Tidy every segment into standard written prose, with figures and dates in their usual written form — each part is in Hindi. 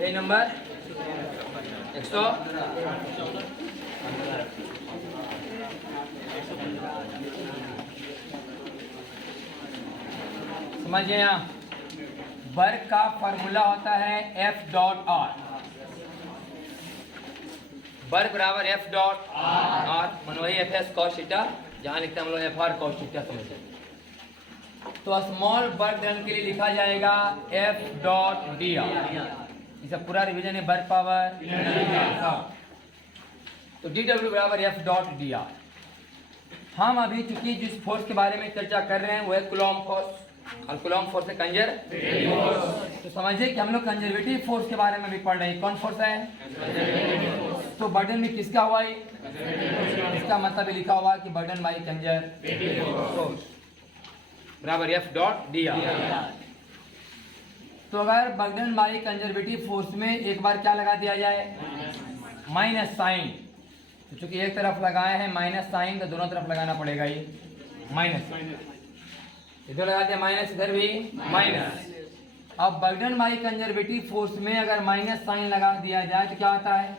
पेज नंबर 100 समझिए। यहाँ वर्क का फॉर्मूला होता है F डॉट आर। वर्क बराबर F डॉट आर मन वही एफ एस कॉस थीटा, जहाँ लिखते हैं हम लोग एफ आर कॉस थीटा समझते हैं। तो स्मॉल वर्क डन के लिए लिखा जाएगा F डॉट डी आर। इसे पूरा रिवीजन है वर्क पावर। तो डी डब्ल्यू बराबर F डॉट डी आर। हम अभी चूंकि जिस फोर्स के बारे में चर्चा कर रहे हैं वो है कूलॉम फोर्स, और कूलॉम फोर्स है कंजर्वेटिव फोर्स। तो समझिए कि हम लोग कंजर्वेटिव फोर्स के बारे में भी पढ़ रहे हैं। कौन फोर्स है? तो बर्डन में किसका हुआ है? इसका मतलब ये लिखा हुआ कि बर्डन बाई कंजर्वेटिव फोर्स बराबर F डॉट डी आर। तो अगर बर्डन बाई कंजर्वेटिव फोर्स में एक बार क्या लगा दिया जाए? Minus sign. तो चूंकि एक तरफ लगाया है माइनस साइन, तो दोनों तरफ लगाना पड़ेगा ये माइनस। इधर लगा दिया माइनस, इधर भी माइनस। अब बर्डन बाई कंजर्वेटिव फोर्स में अगर माइनस साइन लगा दिया जाए तो क्या होता है?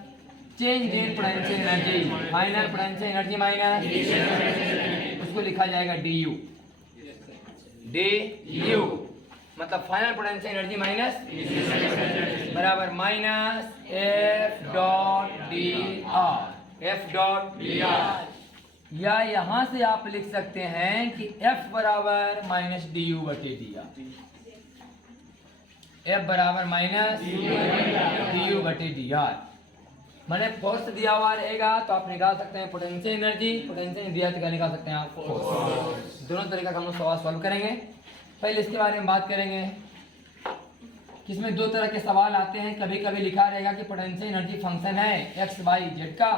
Change in potential energy, final potential energy minus, उसको लिखा जाएगा du। du मतलब फाइनल पोटेंशियल एनर्जी माइनस बराबर minus F dot D R. F dot D R, या यहां से आप लिख सकते हैं कि F बराबर माइनस डी यू बटे डी आर। F बराबर माइनस डी यू बटे डी आर। मैंने फोर्स दिया हुआ रहेगा तो आप निकाल सकते हैं पोटेंशियल एनर्जी, पोटेंशियल दिया तो निकाल सकते हैं आप फोर्स। दोनों तरीका का हम लोग सवाल सॉल्व करेंगे। पहले इसके बारे में बात करेंगे कि इसमें दो तरह के सवाल आते हैं। कभी कभी लिखा रहेगा कि पोटेंशियल एनर्जी फंक्शन है एक्स वाई जेड का,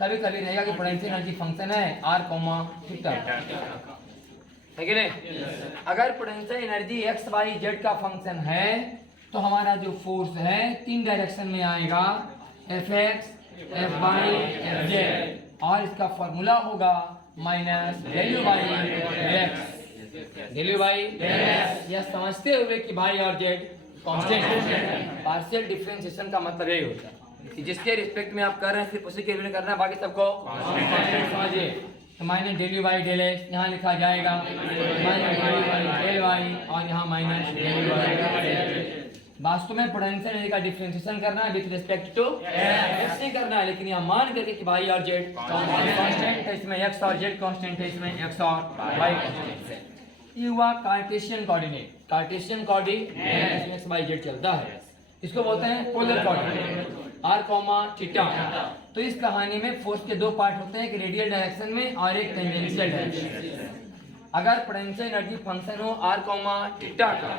कभी कभी रहेगा कि पोटेंशियल एनर्जी फंक्शन है आर कोमा थीटा, है कि नहीं? अगर potential energy X Y Z का फंक्शन है तो हमारा जो फोर्स है तीन डायरेक्शन में आएगा, F X, F Y, F Z, और इसका फॉर्मूला होगा minus del U by del X. Del U by del X, यह समझते हुए कि भाई और जेड कांस्टेंट है। पार्शियल डिफरेंशिएशन का मतलब यही होता है कि जिसके रिस्पेक्ट में आप कर रहे हैं सिर्फ उसी के लिए करना है, बाकी सबको कांस्टेंट समझिए। तो minus del U by del X यहाँ लिखा जाएगा minus del U by del Y, और यहाँ minus del U by del Z. वास्तव में पोटेंशियल एनर्जी का डिफरेंशिएशन करना है विद रिस्पेक्ट टू एक्स ही करना है, लेकिन यहाँ मान करके कि भाई और जेड कांस्टेंट है, इसमें एक्स और जेड कांस्टेंट है, इसमें एक्स और वाई कांस्टेंट है। ये हुआ कार्टेशियन कोऑर्डिनेट। कार्टेशियन कोऑर्डिनेट इसमें एक्स वाई जेड चलता है, इसको बोलते हैं polar coordinate R comma theta. तो इस कहानी में फोर्स के दो पार्ट होते हैं, एक रेडियल डायरेक्शन में और एक टेंजेंशियल डायरेक्शन। अगर पोटेंशियल एनर्जी फंक्शन हो आर कोमा थीटा का,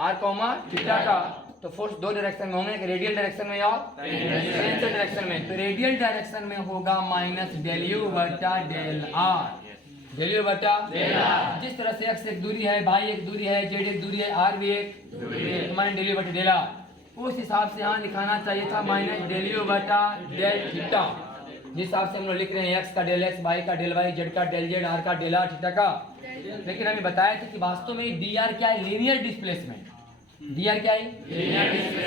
आर कोमा थीटा का, तो फोर्स दो डायरेक्शन में होंगे, एक रेडियल डायरेक्शन में और टेंजेंशियल डायरेक्शन में। तो रेडियल डायरेक्शन में होगा माइनस डेल यू बटा डेल आर। डेल यू बटा डेल आर, जिस तरह से एक्स एक दूरी है, वाई एक दूरी है, जेड एक दूरी है, आर भी एक दूरी है, माइनस डेल यू बटा डेल आर। उस हिसाब से यहाँ लिखाना चाहिए था माइनस डेल यू बटा डेल थीटा। जिस हिसाब से हम लोग लिख रहे हैं एक्स का डेल एक्स, वाई का डेल वाई, जेड का डेल जेड, आर का डेल आर, थीटा का। लेकिन हमें बताया था कि वास्तव में डी आर क्या है? Linear displacement. डी आर क्या है?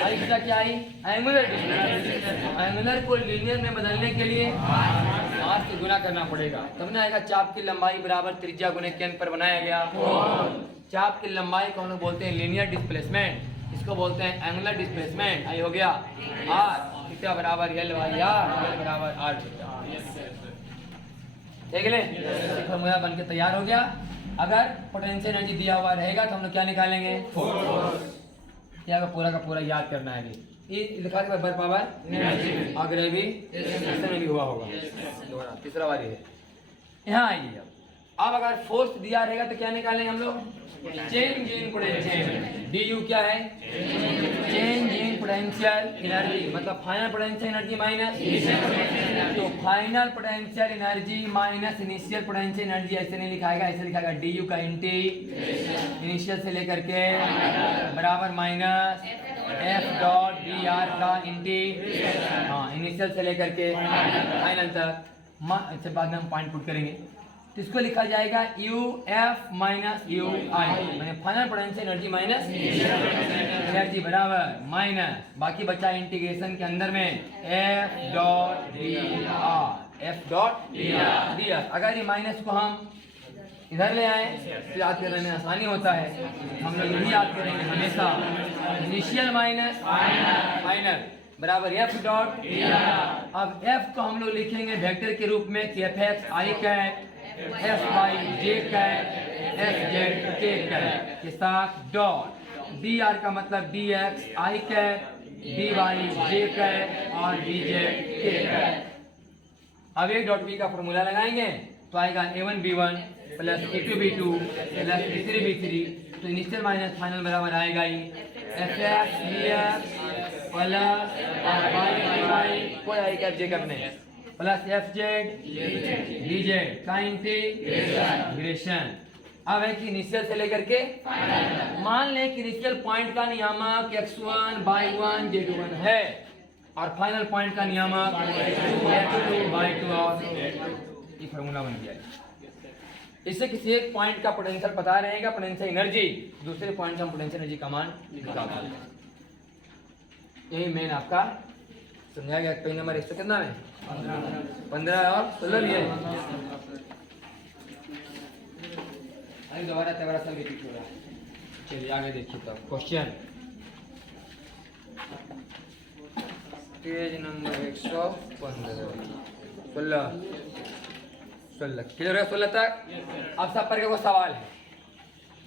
आई थीटा क्या है? Angular displacement. एंगुलर को लीनियर में बदलने के लिए आर से गुना करना पड़ेगा, तब ना आएगा। चाप की लंबाई बराबर त्रिज्या गुने केंद्र पर बनाया गया। चाप की लंबाई को हम लोग बोलते हैं लीनियर डिस्प्लेसमेंट, इसको बोलते हैं एंगुलर डिस्प्लेसमेंट। आई हो गया आर थीटा बराबर एल वाई आर, एल बराबर आर थीटा। देख ले, फॉर्मूला बनके तैयार हो गया। अगर पोटेंशियल एनर्जी दिया हुआ रहेगा तो हम लोग क्या निकालेंगे? फोर्स। क्या पूरा का पूरा याद करना है। ये लिखा है वर्क पावर एनर्जी, आगे भी इसमें भी हुआ होगा। दोबारा तीसरा वाली है, यहाँ आइए। अब अगर फोर्स दिया रहेगा तो क्या निकालेंगे हम लोग? Change in potential. D you क्या है? चेंज इन पोटेंशियल एनर्जी, मतलब फाइनल पोटेंशियल एनर्जी माइनस, तो final potential energy minus initial potential energy. ऐसे नहीं लिखाएगा, ऐसे लिखाएगा डी यू का इंटी इनिशियल से लेकर के बराबर minus F dot D R का इंटी, हाँ इनिशियल से लेकर के फाइनल तक। इससे बाद में हम पॉइंट पुट करेंगे। तो इसको लिखा जाएगा यू एफ माइनस यू आई, मैंने final potential energy minus energy बराबर माइनस बाकी बचा इंटीग्रेशन के अंदर में F dot D R, F dot D R. अगर ये माइनस को हम इधर ले आए तो याद करने में आसानी होता है, हम लोग यही याद करेंगे हमेशा, इनिशियल माइनस फाइनल बराबर एफ डॉट डी आर। अब एफ को हम लोग लिखेंगे वेक्टर के रूप में कि एफ एक्स आई कैट, एफ वाई जे कैट, एफ जेड के कैट के साथ डॉट डी आर का मतलब डी एक्स आई कैट, डी वाई जे कैट और डी जेड के कैट। अब एक डॉट बी का फॉर्मूला लगाएंगे तो आएगा a1b1 plus a2b2 plus a3b3, तो इनिशियल माइनस फाइनल बराबर आएगा ही F X D X plus Y कोई आई कैप जे कैप नहीं plus F Z D Z का इंटीग्रेशन। अब है कि इनिशियल से लेकर के मान लें कि इनिशियल पॉइंट का नियामक x1 y1 z1 है और फाइनल पॉइंट का नियामक x2 y2 और ये फार्मूला बन गया है। इससे किसी एक पॉइंट का पोटेंशियल पता रहेगा, पोटेंशियल एनर्जी, दूसरे पॉइंट का पोटेंशियल एनर्जी का मान निकाल देंगे। यही मेन आपका समझा गया। पेज नंबर 100 कितना में 15 और 16 भी है। अरे दोबारा तेरा सब रिपीट हो रहा है। चलिए आगे देखिए तो क्वेश्चन पेज नंबर 115 16 क्लियर है 16 तक। अब सब पर के वो सवाल है।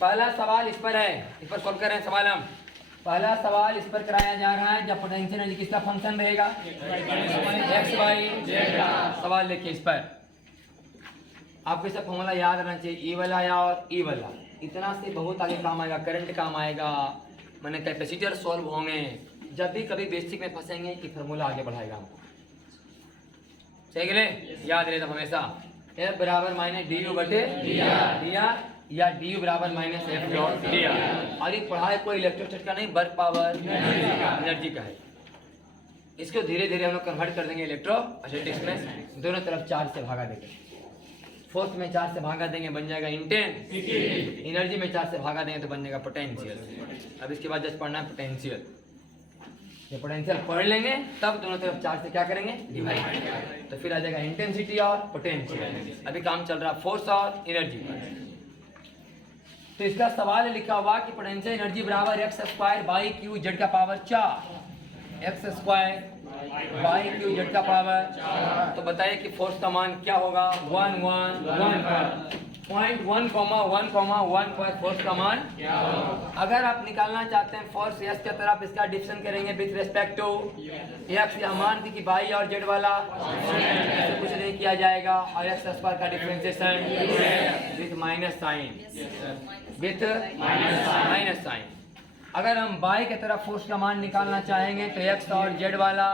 पहला सवाल इस पर है, इस पर सॉल्व कर रहे हैं सवाल हम। पहला सवाल इस पर कराया जा रहा है जब पोटेंशियल एनर्जी किसका फंक्शन रहेगा एक्स वाई जेड का। सवाल देखिए इस पर आपको इसका फॉर्मूला याद रहना चाहिए, ई वाला या और ई वाला, इतना से बहुत आगे काम आएगा, करंट काम आएगा, मैंने कैपेसिटर सॉल्व होंगे। जब भी कभी बेसिक में फंसेंगे कि फार्मूला आगे बढ़ाएगा हमको, सही के लिए याद रहे तब हमेशा एफ बराबर माइनस डी यू बटे डी आर या डी यू बराबर minus F dot D R. और ये पढ़ाई कोई इलेक्ट्रोस्टैटिक का नहीं, वर्क पावर एनर्जी का है। इसको धीरे धीरे हम लोग कन्वर्ट कर देंगे इलेक्ट्रोस्टैटिक्स में, दोनों तरफ चार्ज से भागा देंगे। फोर्स में चार्ज से भागा देंगे बन जाएगा इंटेंस, एनर्जी में चार्ज से भागा देंगे तो बन जाएगा पोटेंशियल। अब इसके बाद जस्ट पढ़ना है पोटेंशियल। ये पोटेंशियल पढ़ लेंगे तब दोनों तरफ चार्ज से क्या करेंगे डिवाइड, तो फिर आ जाएगा इंटेंसिटी और पोटेंशियल। अभी काम चल रहा है फोर्स और एनर्जी पर। तो इसका सवाल लिखा हुआ कि पोटेंशियल एनर्जी बराबर X square by Q Z का power 4, X square by Q Z का पावर। तो बताइए कि फोर्स का मान क्या होगा 1 1 1 पर 0.1,1,1 पर फोर्स का मान क्या होगा। अगर आप निकालना चाहते हैं फोर्स एस के तरफ, इसका डिफरेंस करेंगे विथ रेस्पेक्ट टू एक्स, या मान की बाई और जेड वाला कुछ नहीं किया जाएगा, और एक्स स्क्वायर का differentiation with minus sign, with minus sign. अगर हम बाई के तरफ फोर्स का मान निकालना चाहेंगे तो एक्स और जेड वाला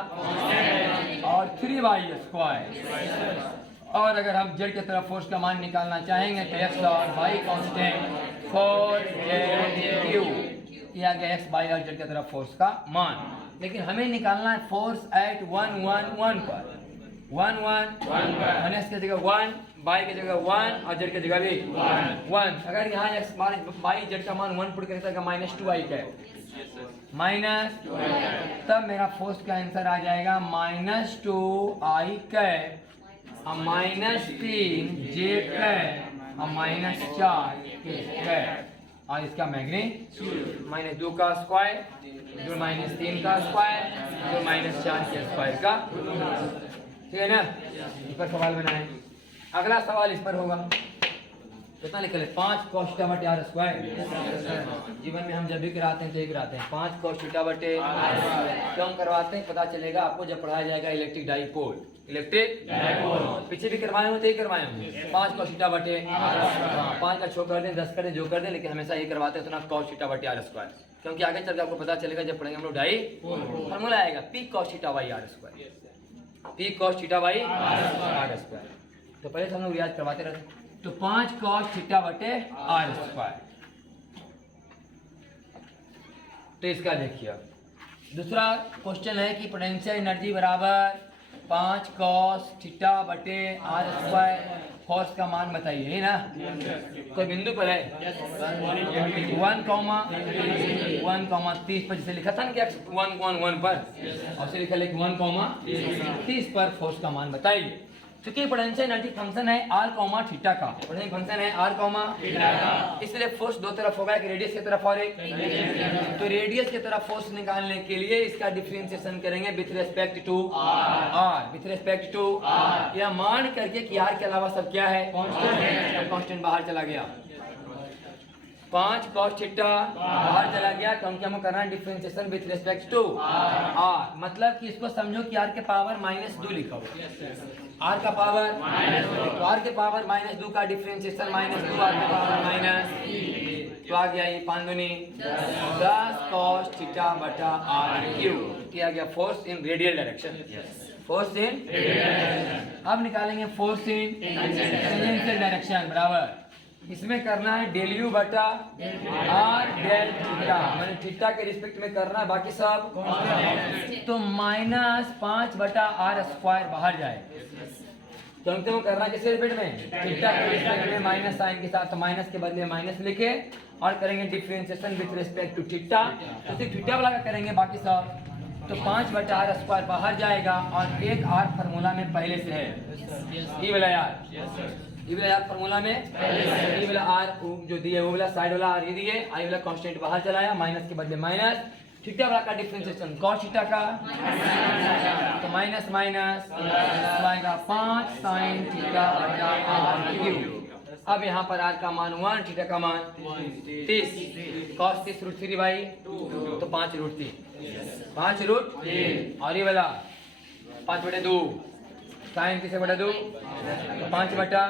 और 3y स्क्वायर, और अगर हम जेड की तरफ फोर्स का मान निकालना चाहेंगे तो एक्स और वाई कांस्टेंट 4 ये आ गया एक्स वाई और जेड की तरफ फोर्स का मान। लेकिन हमें निकालना है फोर्स एट 1 1 1 पर 1 1 1 एक्स की जगह 1, वाई की जगह 1 और जेड की जगह भी 1। अगर यहाँ एक्स वाई जेड का मान 1 पुट करें तो -2i है माइनस, तब मेरा फोर्स का आंसर आ जाएगा -2i कैप -3 जे कैप -4 कैप, और इसका मैग्नीट्यूड -2 का स्क्वायर, जो -3 का स्क्वायर, जो -4 के स्क्वायर का। ठीक है ना, इस पर सवाल बनाएं। अगला सवाल इस पर होगा, कितना लिख ले 5 cos थीटा बटे r स्क्वायर। जीवन में हम जब भी कराते हैं तो ये कराते हैं 5 cos थीटा बटे क्यों करवाते हैं पता चलेगा आपको जब पढ़ाया जाएगा इलेक्ट्रिक डाइपोल। इलेक्ट्रिक डाइपोल पीछे भी करवाए हो तो ये करवाए होंगे 5 cos थीटा बटे 5 का 6 कर दें 10 कर दें जो कर दें, लेकिन हमेशा ये करवाते हैं उतना cos थीटा बटे r स्क्वायर, क्योंकि आगे चल के आपको पता चलेगा जब पढ़ेंगे हम लोग डाइपोल फार्मूला आएगा p cos theta by r square, p cos theta by r square. तो पहले हम लोग याद करवाते रहते, तो 5 cos थीटा बटे r स्क्वायर। तो इसका देखिए दूसरा क्वेश्चन है कि पोटेंशियल एनर्जी बराबर 5 cos थीटा बटे आर स्क्वायर फोर्स का मान बताइए, है ना? कोई बिंदु पर है 1,30 पर, जैसे लिखा था ना कि 1,1 पर, और से लिखा 1,30 पर फोर्स का मान बताइए। क्योंकि पोटेंशियल एनर्जी फंक्शन है r, थीटा का, पोटेंशियल फंक्शन है r, थीटा का, इसलिए फोर्स दो तरफ होगा, एक रेडियस की तरफ और एक, तो रेडियस की तरफ फोर्स निकालने के लिए इसका डिफरेंशिएशन करेंगे with respect to r, with respect to यह मान करके कि r के अलावा सब क्या है, कांस्टेंट, कांस्टेंट बाहर चला गया। 5 cos थीटा बाहर चला गया, क्योंकि हमको करना है differentiation with respect to r, मतलब कि इसको समझो कि r के पावर -2 लिखा हुआ, r का पावर तो r के पावर -2 का डिफरेंशिएशन -2 r के पावर माइनस, तो आ गया ये 5 दूनी 10 cos थीटा बटा r क्यूब, किया गया force in radial direction, force in, अब निकालेंगे फोर्स इन टेंजेंशियल डायरेक्शन बराबर, इसमें करना है डेल यू बटा आर डेल थीटा, मैंने थीटा के रिस्पेक्ट में करना है, बाकी सब तो -5 बटा आर स्क्वायर बाहर जाए, क्योंकि वो करना किस रिस्पेक्ट में, थीटा के रिस्पेक्ट में माइनस साइन के साथ, तो माइनस के बदले माइनस लिखे और करेंगे differentiation with respect to theta, तो सिर्फ थीटा वाला का करेंगे, बाकी सब तो 5 बटा आर स्क्वायर बाहर जाएगा, और एक आर फार्मूला में पहले से है, ये वाला यार, ये वाला यार फार्मूला में ये वाला आर जो दिए वो वाला साइड वाला आर ये दिए, आई वाला कांस्टेंट बाहर चलाया, माइनस के बदले माइनस, थीटा वाला का डिफरेंशिएशन cos थीटा का, तो माइनस माइनस आएगा 5 sin थीटा बटा r क्यूब। अब यहाँ पर r का मान 1, थीटा का मान 30, cos 30 √3 बाई, तो 5 √3, 5 √3, और ये वाला 5/2 sin 3/2, तो 5 बटा,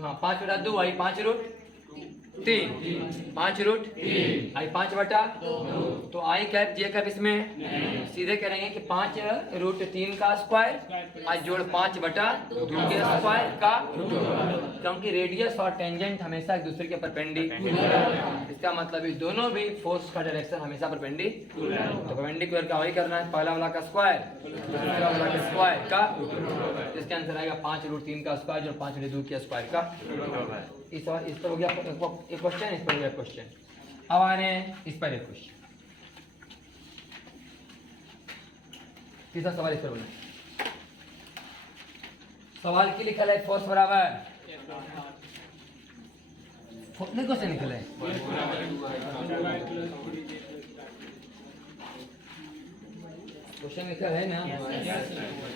हाँ 5/2 आई 5√3, 5√3 आई 5 बटा, तो आई कैप जे कैप इसमें सीधे करेंगे कि 5√3 का स्क्वायर आज जोड़ 5 बटा 2 के स्क्वायर का, क्योंकि रेडियस और टेंजेंट हमेशा एक दूसरे के परपेंडिकुलर, इसका मतलब ये दोनों भी फोर्स का डायरेक्शन हमेशा परपेंडिकुलर, तो परपेंडिकुलर का वही करना है, पहला वाला का स्क्वायर दूसरा वाला का स्क्वायर का, इसका आंसर आएगा 5√3 का स्क्वायर जो 5/2 के स्क्वायर का। इस पर हो गया एक क्वेश्चन, इस पर हो गया क्वेश्चन। अब आ रहे हैं इस पर एक क्वेश्चन, तीसरा सवाल इस पर बोले, सवाल की लिखा है फोर्स बराबर, देखो से निकला है क्वेश्चन लिखा है ना,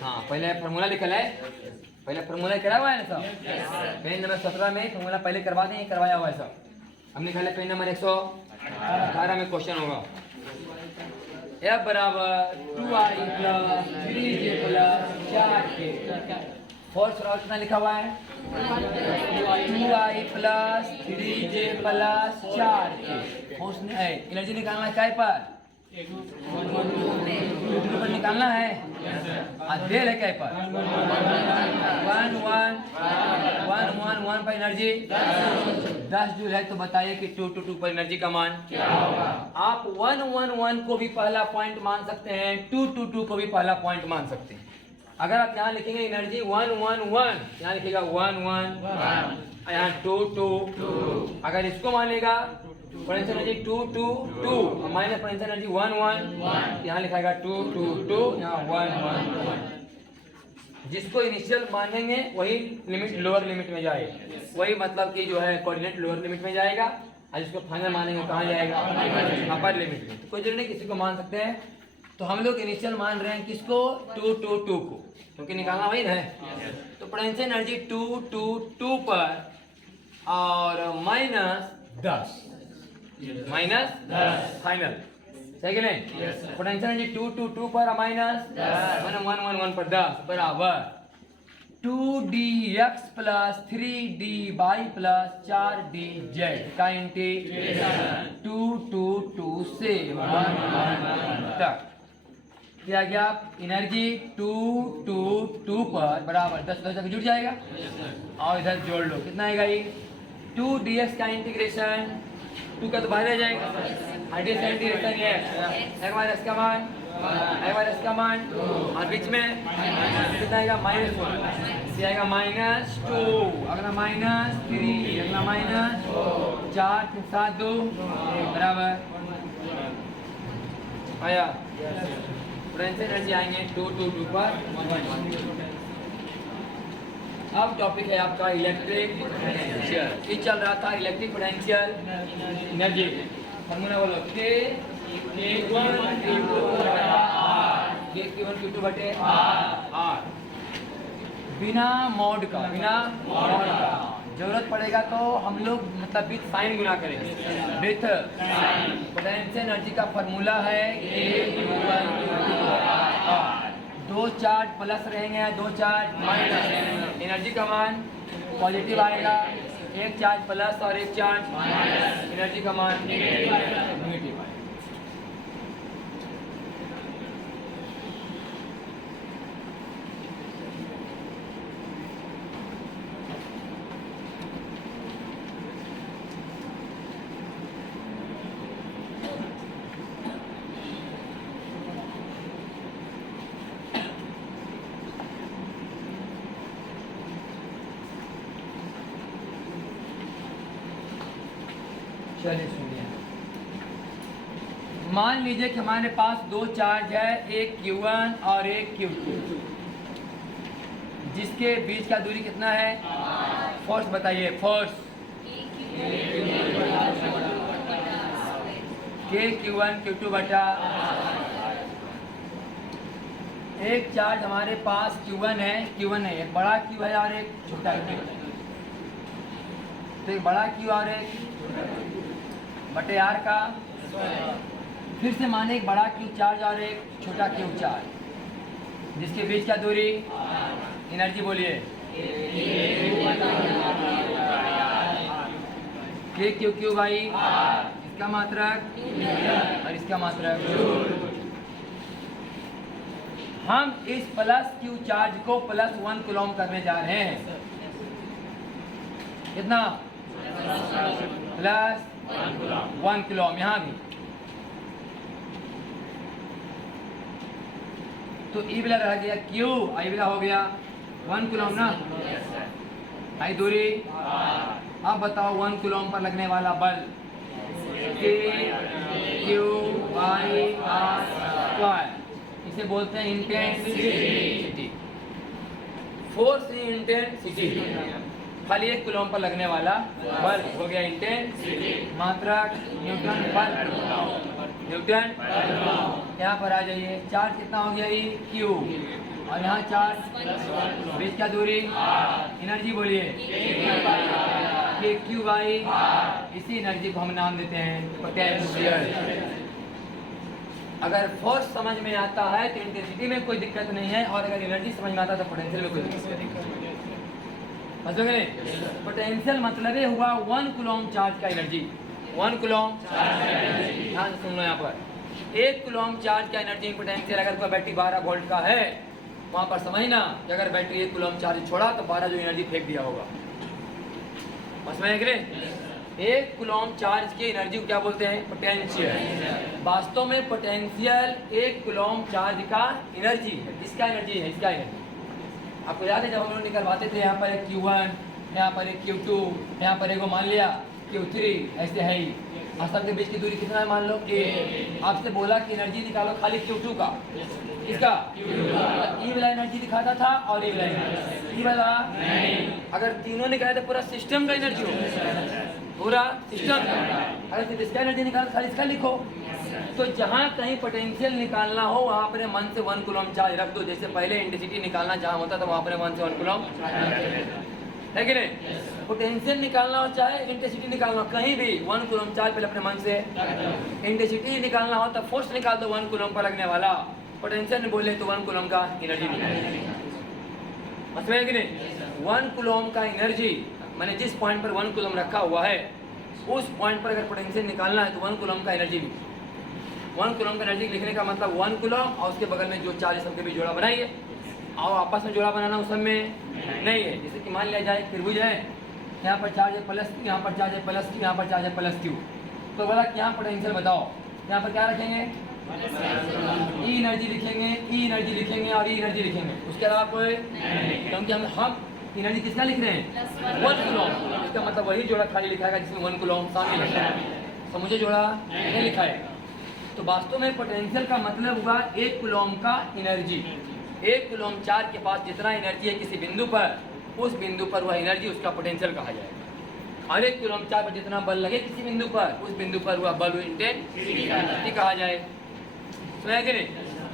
हाँ पहले फॉर्मूला लिखा है, पहले फॉर्मूला करा हुआ है ना सब, पेज नंबर 17 में फॉर्मूला पहले करवा दें, करवाया हुआ है सब, हमने लिखा है पेज नंबर 118 में क्वेश्चन होगा, F बराबर 2i + 3j + 4k, फोर्स और कितना लिखा हुआ है 2i + 3j + 4k, force energy निकालना है काय पर, पर निकालना है, डेल है क्या पर 1 पर एनर्जी 10 जूल है, तो बताइए कि 2 पर एनर्जी का मान क्या होगा। आप 1 को भी पहला पॉइंट मान सकते हैं, 2 को भी पहला पॉइंट मान सकते हैं। अगर आप यहाँ लिखेंगे एनर्जी 1 यहाँ लिखेगा 1 यहाँ 2 अगर इसको मानेगा potential energy 2 minus potential energy 1 यहाँ लिखाएगा 2 यहाँ 1 जिसको इनिशियल मानेंगे वही लिमिट लोअर लिमिट में जाएगा, वही मतलब कि जो है कोऑर्डिनेट लोअर लिमिट में जाएगा, और जिसको फाइनल मानेंगे कहाँ जाएगा अपर लिमिट में। तो कोई जरूरी नहीं किसी को मान सकते हैं, तो हम लोग इनिशियल मान रहे हैं किसको 2 को, क्योंकि निकालना वही है। तो पोटेंशियल एनर्जी 2 पर और -10 फाइनल, सही कि नहीं। पोटेंशियल एनर्जी 2 पर माइनस 1 पर 10 बराबर 2dx + 3dy + 4dz का इंटीग्रेशन 2 से 1 तक किया गया। एनर्जी 2 पर बराबर 10 तक जुड़ जाएगा और इधर जोड़ लो, कितना आएगा ये 2dx का इंटीग्रेशन 2 का तो बाहर आ जाएगा, एंटी सेंटी रहता नहीं है। एक बार इसका मान, एक बार इसका मान, और बीच में कितना आएगा -1, ये आएगा -2, अगला -3, अगला -4, 7 2 बराबर आया। पोटेंशियल एनर्जी आएंगे 2 2 2 पर 1 1। अब टॉपिक है आपका इलेक्ट्रिक पोटेंशियल। ये चल रहा था इलेक्ट्रिक पोटेंशियल एनर्जी। फॉर्मूला बोलो K1 Q2 बटे R। बिना मॉड का जरूरत पड़ेगा तो हम लोग मतलब विथ साइन गुना करेंगे। विथ पोटेंशियल एनर्जी का फॉर्मूला है K1 Q2 R। 2 charge plus रहेंगे, 2 चार्ज माइनस। एनर्जी का मान पॉजिटिव आएगा, 1 चार्ज प्लस और 1 चार्ज माइनस। एनर्जी का मान नेगेटिव आएगा। चलिए सुनिए, मान लीजिए कि हमारे पास 2 चार्ज है, एक Q1 और एक Q2, जिसके बीच का दूरी कितना है? फोर्स बताइए, फोर्स K1 Q2 बटा। एक चार्ज हमारे पास Q1 है, एक बड़ा Q है और एक छोटा Q है। तो एक बड़ा Q और एक बटे R का, फिर से माने एक बड़ा Q चार्ज और एक छोटा Q चार्ज, जिसके बीच का दूरी, एनर्जी बोलिए K बाई इसका मात्रक और इसका मात्रक। हम इस प्लस Q चार्ज को +1 कूलम करने जा रहे हैं। कितना? +1 कूलम। यहाँ भी तो ई वाला रह गया Q, आई वाला हो गया 1 कूलम ना। आई दूरी। अब बताओ 1 कूलम पर लगने वाला बल K/R², इसे बोलते हैं इंटेंसिटी। फोर्स इंटेंसिटी, खाली 1 कूलम पर लगने वाला बल हो गया इंटेंसिटी। मात्रक न्यूटन पर न्यूटन। यहाँ पर आ जाइए, चार्ज कितना हो गया? Q, और यहाँ चार्ज, बीच का दूरी, एनर्जी बोलिए Q बाई। इसी एनर्जी को हम नाम देते हैं पोटेंशियल। अगर फोर्स समझ में आता है तो इंटेंसिटी में कोई दिक्कत नहीं है, और अगर एनर्जी समझ में आता है तो पोटेंशियल में कोई दिक्कत नहीं। पोटेंशियल मतलब ये हुआ 1 कूलम चार्ज का एनर्जी। 1 कूलम, ध्यान से सुन लो यहाँ पर, 1 कूलम चार्ज का एनर्जी पोटेंशियल। अगर कोई बैटरी 12 वोल्ट का है, वहाँ पर समझना कि अगर बैटरी 1 कूलम चार्ज छोड़ा तो 12 जो एनर्जी फेंक दिया होगा। बस में 1 कूलम चार्ज की एनर्जी को क्या बोलते हैं? पोटेंशियल। वास्तव में पोटेंशियल 1 कूलम चार्ज का एनर्जी है। किसका एनर्जी है? इसका एनर्जी। आपको याद है जब हम लोग निकलवाते थे, यहाँ पर एक Q1, यहाँ पर एक Q2, यहाँ पर एक मान लिया Q3, ऐसे है ही। और सबके बीच की दूरी कितना है? मान लो कि आपसे बोला कि एनर्जी निकालो खाली Q2 का। किसका? ई वाला एनर्जी दिखाता था और ई वाला एनर्जी। ई वाला अगर तीनों निकाले तो पूरा सिस्टम का एनर्जी हो, पूरा सिस्टम। अगर सिर्फ इसका एनर्जी निकालो, खाली इसका लिखो। तो जहाँ कहीं पोटेंशियल निकालना हो वहाँ पर मन से 1 कूलम चार्ज रख दो। जैसे पहले इंटेंसिटी निकालना जहाँ होता था वहाँ पर 1 से 1 कूलम है कि नहीं? पोटेंशियल निकालना हो चाहे इंटेंसिटी निकालना हो, कहीं भी 1 कूलम चार्ज पहले अपने मन से। इंटेंसिटी निकालना हो तो फोर्स निकाल दो 1 कूलम पर लगने वाला। पोटेंशियल में बोले तो 1 कूलम का एनर्जी निकालेंगे। समझ कि नहीं? 1 कूलम का एनर्जी मैंने जिस पॉइंट पर 1 कूलम रखा हुआ है, उस पॉइंट पर अगर पोटेंशियल निकालना है तो 1 कूलम का एनर्जी। 1 कूलम का एनर्जी लिखने का मतलब 1 कूलम और उसके बगल में जो चार्ज सबके बीच जोड़ा बनाइए। और आपस में जोड़ा बनाना उस सब में नहीं है। जैसे कि मान लिया जाए त्रिभुज है, यहाँ पर चार्ज है +Q, यहाँ पर चार्ज है +Q, यहाँ पर चार्ज है +Q। तो बोला कि यहाँ पोटेंशियल बताओ, यहाँ पर क्या रखेंगे, ई एनर्जी लिखेंगे, ई एनर्जी लिखेंगे और ई एनर्जी लिखेंगे, उसके अलावा कोई, क्योंकि हम एनर्जी किसका लिख रहे हैं, 1 कूलम। इसका मतलब वही जोड़ा खाली लिखा है जिसमें 1 कूलम शामिल है, समझे जोड़ा नहीं लिखा है। तो वास्तव में पोटेंशियल का मतलब हुआ 1 कूलम का एनर्जी। 1 कूलम चार्ज के पास जितना एनर्जी है किसी बिंदु पर, उस बिंदु पर वह एनर्जी उसका पोटेंशियल कहा जाएगा। और 1 कूलम चार्ज पर जितना बल लगे किसी बिंदु पर, उस बिंदु पर वह बल इंटेंसिटी कहा जाए। समझ गए नहीं?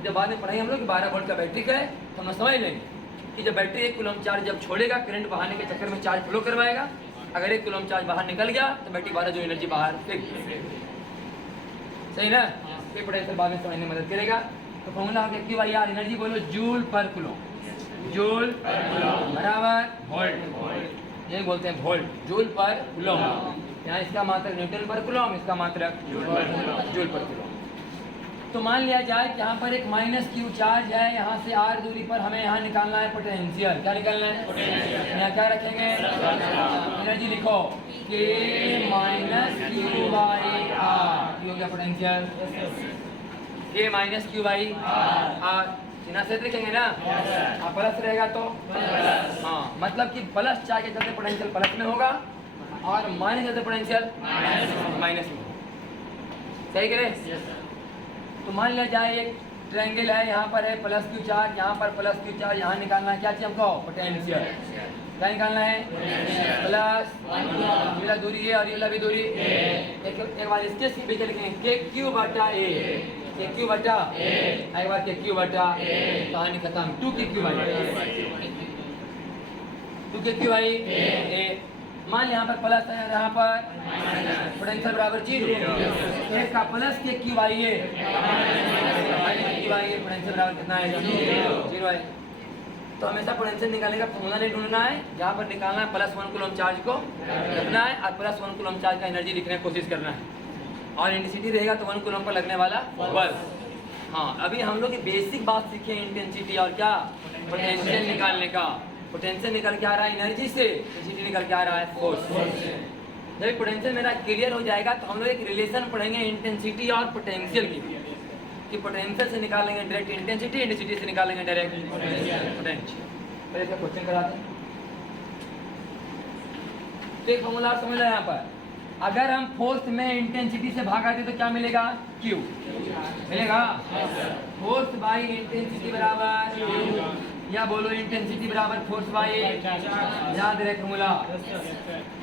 जब बाद में पढ़ाई हम लोग 12 वोल्ट का बैटरी का है तो हम समझ लेंगे कि जब बैटरी 1 कूलम चार्ज जब छोड़ेगा, करंट बहाने के चक्कर में चार्ज फ्लो करवाएगा। अगर 1 कूलम चार्ज बाहर निकल गया तो बैटरी 12 जो एनर्जी बाहर फेंक देगी। सही ना? ये पोटेंशियल बाद में समझने में मदद करेगा। तो फॉर्मूला हो गया क्यू आई आर, एनर्जी बोलो जूल पर कूलम, जूल बराबर वोल्ट, ये बोलते हैं वोल्ट, जूल पर कूलम। यहाँ इसका मात्रक न्यूटन पर कूलम, इसका मात्रक जूल पर कूलम। तो मान लिया जाए कि यहाँ पर एक माइनस क्यू चार्ज है, यहाँ से आर दूरी पर हमें यहाँ निकालना है पोटेंशियल। क्या निकालना है? यहाँ क्या रखेंगे, एनर्जी लिखो के माइनस क्यू बाई आर, ये हो गया पोटेंशियल, के माइनस क्यू बाई आर। चिन्ह से लिखेंगे ना, प्लस रहेगा तो हाँ, मतलब कि प्लस चार्ज के चलते पोटेंशियल प्लस में होगा और माइनस चलते पोटेंशियल माइनस में होगा। सही करे? तो मान लिया जाए एक ट्रायंगल है, यहाँ पर है प्लस क्यू चार्ज, यहाँ पर प्लस क्यू चार्ज, यहाँ निकालना है क्या चाहिए हमको, पोटेंशियल। क्या निकालना है, प्लस, ये दूरी है और ये भी दूरी। एक बार इसके सीधे लिखेंगे के क्यू बटा ए, के क्यू बटा एक बार के क्यू बटा, कहानी खत्म। 2 के क्यू बाई 2 के क्यू बाई ए। मान यहाँ पर प्लस है, यहाँ पर पोटेंशियल बराबर 0। एक का प्लस के क्यू बाई ए, पोटेंशियल बराबर कितना है, 0 है। तो हमेशा पोटेंशियल निकालने का फॉर्मूला नहीं ढूंढना है, यहाँ पर निकालना है प्लस 1 कूलम चार्ज को रखना है और प्लस 1 कूलम चार्ज का एनर्जी लिखने की कोशिश करना है, और इंटेंसिटी रहेगा तो 1 कूलम पर लगने वाला बल। हाँ, अभी हम लोग बेसिक बात सीखे इंटेंसिटी और क्या, पोटेंशियल निकालने का। पोटेंशियल निकल के आ रहा है एनर्जी से, इंटेंसिटी निकल के आ रहा है फोर्स। जब पोटेंशियल मेरा क्लियर हो जाएगा तो हम लोग एक रिलेशन पढ़ेंगे इंटेंसिटी और पोटेंशियल की, कि पोटेंशियल से निकालेंगे डायरेक्ट इंटेंसिटी, इंटेंसिटी से निकालेंगे डायरेक्ट पोटेंशियल। पहले इसका क्वेश्चन कराते हैं। तो एक फॉर्मूला समझ लो, यहाँ पर अगर हम फोर्स में इंटेंसिटी से भागा दे तो क्या मिलेगा, क्यू मिलेगा। फोर्स बाई इंटेंसिटी बराबर, या बोलो इंटेंसिटी बराबर फोर्स बाई, याद रहे फॉर्मूला।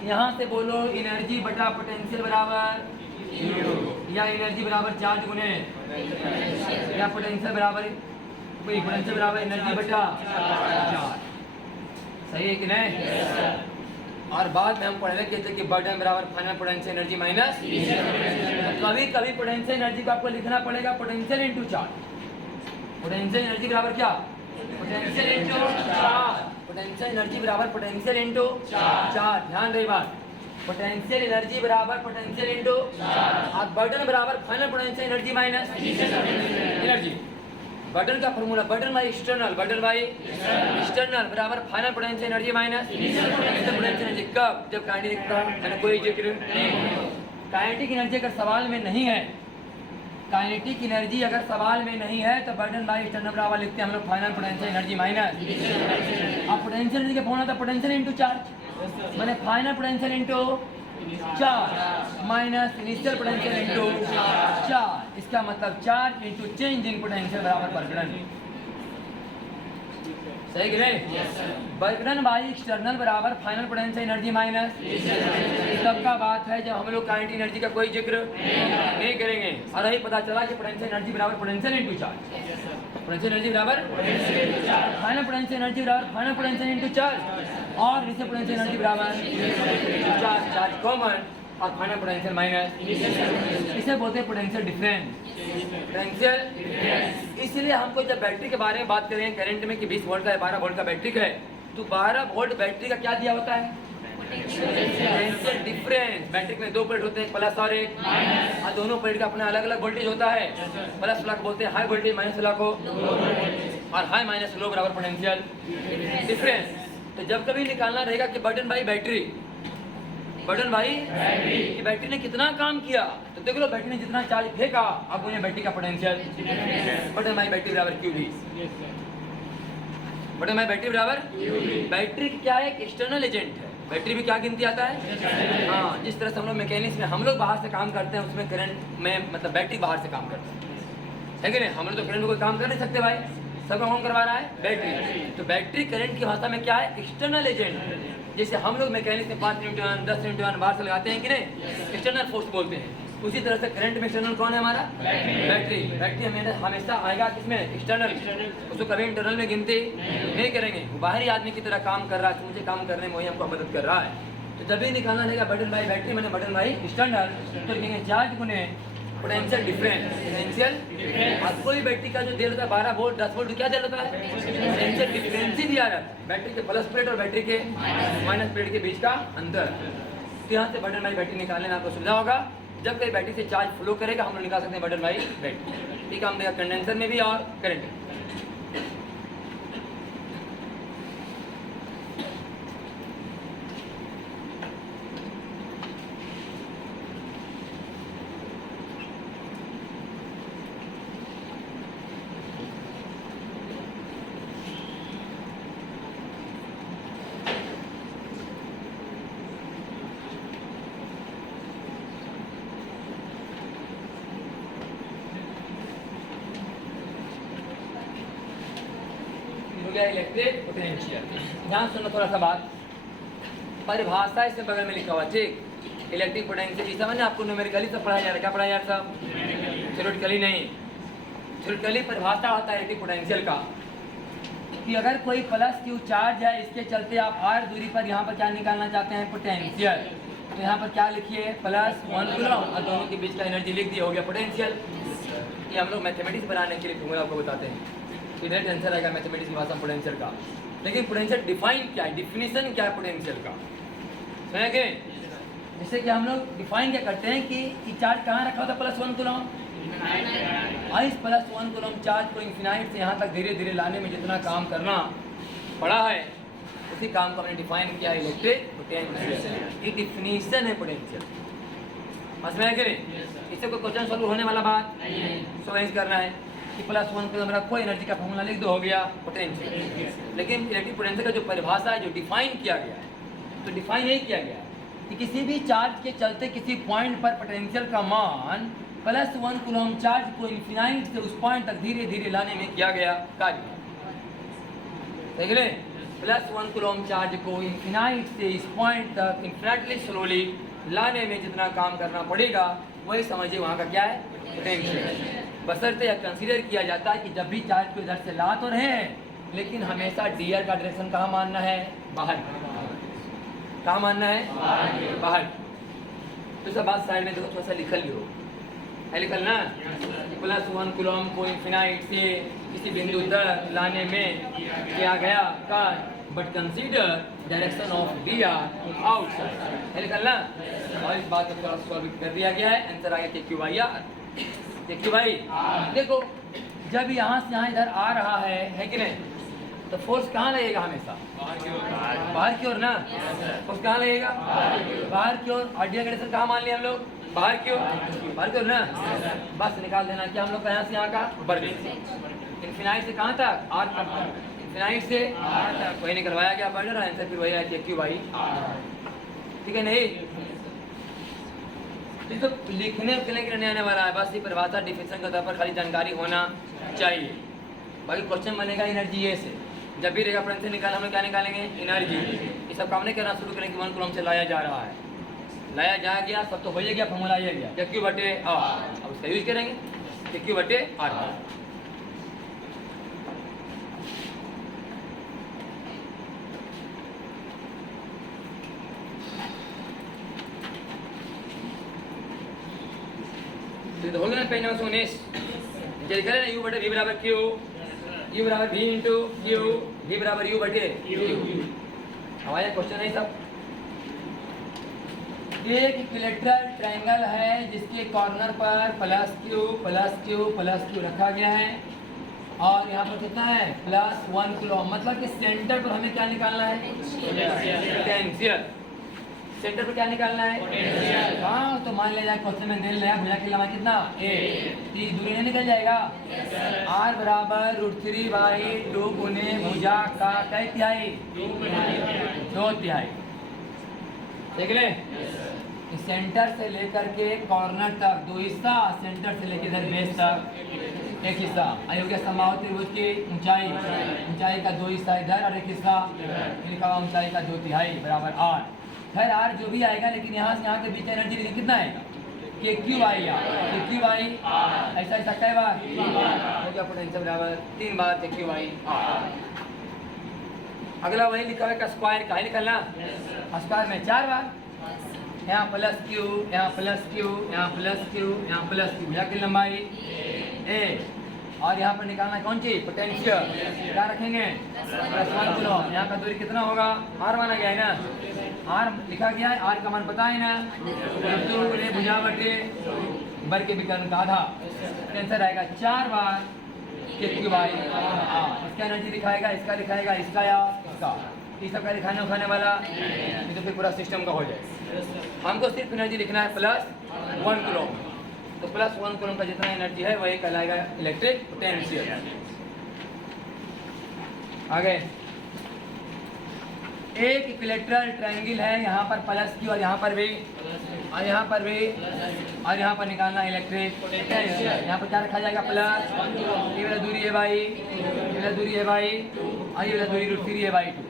यहाँ से बोलो एनर्जी बटा पोटेंशियल बराबर, या एनर्जी बराबर चार्ज गुने, या पोटेंशियल बराबर एनर्जी बटा चार्ज। सही है कि नहीं? और बाद में हम पढ़ने कहते हैं कि बर्डन बराबर फाइनल पोटेंशियल एनर्जी माइनस। कभी कभी पोटेंशियल एनर्जी को आपको लिखना पड़ेगा potential into charge. Potential energy बराबर क्या, potential into charge. Potential energy बराबर पोटेंशियल इनटू चार्ज। ध्यान रही बात, पोटेंशियल एनर्जी बराबर पोटेंशियल इनटू और बर्डन बराबर final potential energy minus energy. Burden का formula burden by external, burden by external बराबर final potential energy minus potential energy. कब, जब काइनेटिक का कोई जिक्र नहीं, काइनेटिक एनर्जी अगर सवाल में नहीं है, काइनेटिक एनर्जी अगर सवाल में नहीं है तो बर्डन बाई एक्सटर्नल बराबर लिखते हैं हम लोग फाइनल पोटेंशियल एनर्जी माइनस। अब पोटेंशियल एनर्जी का फॉर्मूला था पोटेंशियल इनटू चार्ज, माने final potential into charge minus initial potential into charge. इसका मतलब charge into change in potential बराबर बर्डन। सही कि नहीं? बर्डन बाई एक्सटर्नल बराबर फाइनल पोटेंशियल एनर्जी माइनस। तब का बात है जब हम लोग काइनेटिक एनर्जी का कोई जिक्र नहीं करेंगे। और यही पता चला कि पोटेंशियल एनर्जी बराबर potential into charge, potential energy बराबर फाइनल पोटेंशियल एनर्जी बराबर फाइनल पोटेंशियल इनटू चार्ज, और इनिशियल पोटेंशियल एनर्जी बराबर चार्ज, चार्ज कॉमन और फाइनल पोटेंशियल माइनस। इसे बोलते हैं पोटेंशियल डिफरेंस। पोटेंशियल इसलिए हमको जब बैटरी के बारे में बात करें करंट में कि 20 वोल्ट का है, 12 वोल्ट का बैटरी का है, तो 12 वोल्ट बैटरी का क्या दिया होता है, पोटेंशियल डिफरेंस। बैटरी में 2 प्लेट होते हैं, प्लस और एक, और दोनों प्लेट का अपना अलग अलग वोल्टेज होता है। प्लस वाला को बोलते हैं हाई वोल्टेज, माइनस वाला को, और हाई माइनस लो बराबर पोटेंशियल डिफरेंस। तो जब कभी निकालना रहेगा कि बर्डन बाई बैटरी, बटन भाई कि बैटरी ने कितना काम किया। तो देख लो बैटरी ने जितना चार्ज फेंका, अब उन्हें बैटरी का पोटेंशियल बटन भाई बैटरी बराबर क्यू वी। बटन भाई बैटरी बराबर बैटरी क्या है, एक एक्सटर्नल एजेंट है। बैटरी भी क्या गिनती आता है, हाँ, जिस तरह से हम लोग मैकेनिक्स में हम लोग बाहर से काम करते हैं, उसमें करंट में मतलब बैटरी बाहर से काम करता है कि नहीं। हम लोग तो करंट में कोई काम कर नहीं सकते भाई, सब कौन करवा रहा है, बैटरी। तो बैटरी करंट की भाषा में क्या है, एक्सटर्नल एजेंट। जैसे हम लोग मैकेनिक्स में 5 न्यूटन 10 न्यूटन बाहर से लगाते हैं कि नहीं, एक्सटर्नल फोर्स बोलते हैं। उसी तरह से करंट में एक्सटर्नल कौन है हमारा, बैटरी। बैटरी हमेशा आएगा किसमें, एक्सटर्नल। उसको कभी इंटरनल में गिनती नहीं करेंगे, वो बाहरी आदमी की तरह काम कर रहा है, मुझे काम करने में वही हमको मदद कर रहा है। तो जब भी निकालना रहेगा बटन बाई बैटरी मैंने बटन बाई एक्सटर्नल, तो लिखेंगे चार्ज गुने पोटेंशियल डिफरेंस। पोटेंशियल अब कोई बैटरी का जो दे होता है 12 वोल्ट 10 वोल्ट, क्या दे होता है, पोटेंशियल डिफरेंस ही दिया रहता है, बैटरी के प्लस प्लेट और बैटरी के माइनस प्लेट के बीच का अंतर। तो यहाँ से बटन बाई बैटरी निकालने में आपको सुविधा होगा। जब कहीं बैटरी से चार्ज फ्लो करेगा हम लोग निकाल सकते हैं बटन बाई बैटरी। ठीक है, हम देखा कंडेंसर में भी और करंट में। Electric potential. ध्यान सुनो थोड़ा सा बात, परिभाषा इसमें बगल में लिखा हुआ, ठीक। इलेक्ट्रिक पोटेंशियल इस समझ आपको न्यूमेरिकली सब पढ़ाया जा रहा है, क्या पढ़ाया यार सब, थ्योरेटिकली नहीं। थ्योरेटिकली परिभाषा होता है इलेक्ट्रिक पोटेंशियल का कि अगर कोई प्लस क्यू चार्ज है, इसके चलते आप आर दूरी पर यहाँ पर क्या निकालना चाहते हैं, पोटेंशियल। तो यहाँ पर क्या लिखिए, +1 कूलम और दोनों के बीच का एनर्जी लिख दिया, हो गया पोटेंशियल। ये हम लोग मैथमेटिक्स बनाने के लिए फॉर्मूला आपको बताते हैं, इधर आंसर आएगा मैथमेटिक्स की भाषा में पोटेंशियल का। लेकिन पोटेंशियल डिफाइन क्या है, डिफिनीशन क्या है पोटेंशियल का, सुना कि जैसे कि हम लोग डिफाइन क्या करते हैं कि चार्ज कहाँ रखा होता है, +1 कूलम। इस +1 कूलम चार्ज को इन्फिनाइट से यहाँ तक धीरे धीरे लाने में जितना काम करना पड़ा है, उसी काम को हमने डिफाइन किया है इलेक्ट्रिक पोटेंशियल। ये डिफिनीशन है पोटेंशियल, समझ में आया कि नहीं। इससे कोई क्वेश्चन सॉल्व होने वाला बात समझ करना है कि +1 कूलम रखो, एनर्जी का फॉर्मूला लिख दो, हो गया पोटेंशियल। लेकिन इलेक्ट्रिक पोटेंशियल का जो परिभाषा है, जो डिफाइन किया गया है, तो डिफाइन यही किया गया है कि किसी भी चार्ज के चलते किसी पॉइंट पर पोटेंशियल का मान +1 कूलम चार्ज को इन्फिनाइट से उस पॉइंट तक धीरे धीरे लाने में किया गया कार्य। देख ले, +1 कूलम चार्ज को इन्फिनाइट से इस पॉइंट तक इन्फिनाइटली स्लोली लाने में जितना काम करना पड़ेगा, वही समझिए वहाँ का क्या है, पोटेंशियल। बशर्ते यह कंसीडर किया जाता है कि जब भी चार्ज को इधर से ला तो रहे हैं, लेकिन हमेशा डीआर का डायरेक्शन कहाँ मानना है, बाहर। कहाँ मानना है, बाहर। तो सब बात साइड में देखो, थोड़ा सा लिखल लो है, लिखल ना, +1 कूलम को इन्फिनाइट से किसी बिंदु तक लाने में किया गया कार्य, but consider direction of DR outside है, लिखल ना। और इस बात को थोड़ा सॉल्व कर दिया गया है, आंसर आ गया क्यू वाई आर। देखिए भाई, देखो जब यहाँ से यहाँ इधर आ रहा है कि नहीं, तो फोर्स कहाँ लगेगा, हमेशा बाहर की ओर ना। फोर्स कहाँ लगेगा, बाहर की ओर। और डायरेक्शन कहाँ मान लिया हम लोग, बाहर की ओर, बाहर की ओर ना। बस निकाल देना कि हम लोग का यहाँ से यहाँ का वर्ग, इन्फिनाइट से कहाँ तक, आर तक, इन्फिनाइट से आर तक, वही निकलवाया गया बर्डर, आंसर फिर वही आया क्यू वाई। ठीक है नहीं, तो लिखने के लिए नहीं आने वाला है, बस ये परिभाषा डिफिनेशन के तौर पर खाली जानकारी होना चाहिए। बाकी क्वेश्चन बनेगा एनर्जी ए से, जब भी रहेगा पोटेंशियल निकाल, हम लोग क्या निकालेंगे, एनर्जी। ये सब काम नहीं करना शुरू करें कि 1 कूलम से लाया जा रहा है, लाया जा गया, सब तो हो ही गया, फॉर्मूला ये गया, क्यू बटे आर। अब उसका यूज करेंगे, क्यू बटे आर। तो हो गया ना पेज नंबर 19, लिखा है ना, u बटे v बराबर q, u बराबर v इंटू q, v बराबर u बटे u। हमारा क्वेश्चन है सब, एक इक्विलेटरल ट्रायंगल है जिसके कॉर्नर पर +q रखा गया है, और यहाँ पर कितना है, +1 कूलम। मतलब कि सेंटर पर हमें क्या निकालना है, पोटेंशियल। सेंटर पर क्या निकालना है? हाँ, तो मान लिया जाए क्वेश्चन में दे लिया भुजा की लंबाई कितना a, तो दूरी नहीं निकल जाएगा। r बराबर √3/2 गुने भुजा का कई तिहाई? 2 तिहाई। देख ले, सेंटर से लेकर के कॉर्नर तक 2 हिस्सा, सेंटर से लेकर इधर बेस तक 1 हिस्सा। अयोग्य समबाहु त्रिभुज की ऊंचाई का 2 हिस्सा इधर और 1 हिस्सा लिखा हुआ ऊंचाई का 2 तिहाई बराबर r। खैर r जो भी आएगा, लेकिन यहाँ से यहाँ के बीच एनर्जी कितना आएगा? के क्यू आएगा। के क्यू आई ऐसा ऐसा कई बार हो गया पोटेंशियल बराबर 3 बार के क्यू आई। अगला वही लिखा हुआ स्क्वायर का ही निकलना। स्क्वायर में 4 बार, यहाँ प्लस क्यू, यहाँ प्लस क्यू, यहाँ प्लस क्यू, यहाँ प्लस क्यू, भुजा की लंबाई a। और यहाँ पर निकालना कौन सी? पोटेंशियल। क्या रखेंगे? +1 कूलम। यहाँ का दूरी कितना होगा? r माना गया है ना, r लिखा गया है, r का मान पता है ना, भुजा बटे बर के विकर्ण का आधा। आंसर आएगा 4 बार के क्यू बाई r। इसका एनर्जी दिखाएगा, इसका दिखाएगा, इसका या इसका, इस सबका दिखाने उखाने वाला ये तो फिर पूरा सिस्टम का हो जाए। हमको सिर्फ एनर्जी लिखना है +1 कूलम। तो +1 कूलम का जितना एनर्जी है वही कहलाएगा इलेक्ट्रिक पोटेंशियल। आगे एक इक्विलैटरल ट्रायंगल है, यहाँ पर प्लस क्यू और यहाँ पर भी और यहाँ पर भी और यहाँ पर निकालना इलेक्ट्रिक पोटेंशियल। यहाँ पर क्या रखा जाएगा? प्लस ये वाला दूरी है भाई, ये वाला दूरी है भाई और ये वाला दूरी √3 है भाई 2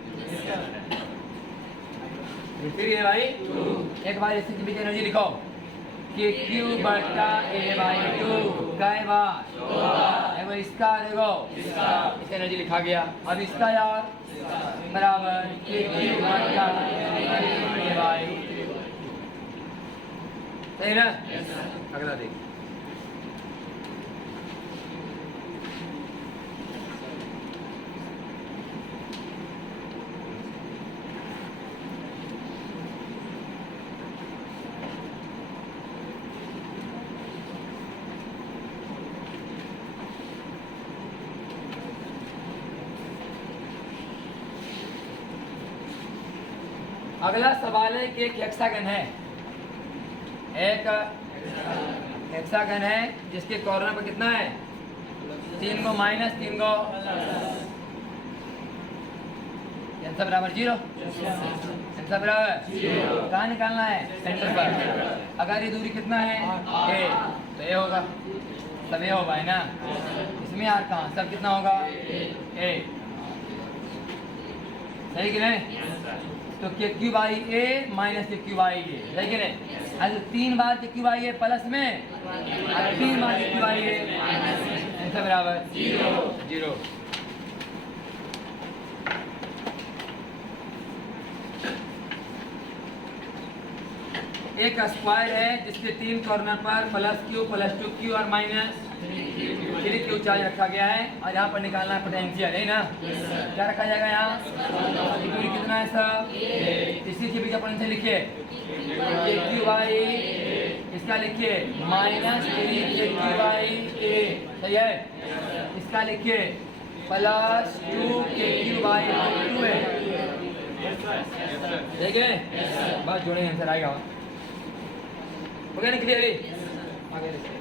√3 है भाई 2। एक बार इसके बीच एनर्जी लिखो कि क्यू बटा a/2 कई बार एगो इसका देखो इसका एनर्जी लिखा गया। अब इसका यार बराबर क्यू बटा a/2। सही ना? अगला देख, अगला सवाल है कि एक हेक्सागन है, एक हेक्सागन है जिसके कॉर्नर पर कितना है? 3 गो माइनस 3 गो, आंसर बराबर 0। आंसर बराबर 0। कहाँ निकालना है? सेंटर पर। अगर ये दूरी कितना है? a, तो ये होगा, सब ये होगा है ना। इसमें यार कहाँ सब कितना होगा? a। सही कि नहीं? तो के क्यू बाई ए माइनस के क्यू बाई ए, सही कि नहीं? आज 3 बार के क्यू बाई ए प्लस में और 3 बार के क्यू बाई ए, आंसर बराबर 0। एक स्क्वायर है जिसके 3 कॉर्नर पर +q +2q और -3 की ऊंचाई रखा गया है और यहाँ पर निकालना है पोटेंशियल, है ना? क्या रखा जाएगा यहाँ? दूरी कितना है सब? इसी के बीच पोटेंशियल लिखिए q बाई, इसका लिखिए -3 q बाई a, सही है? इसका लिखिए +2 q बाई 2 है, ठीक है? बस जोड़ेंगे, आंसर आएगा। हो गया ना क्लियर? आगे देखिए,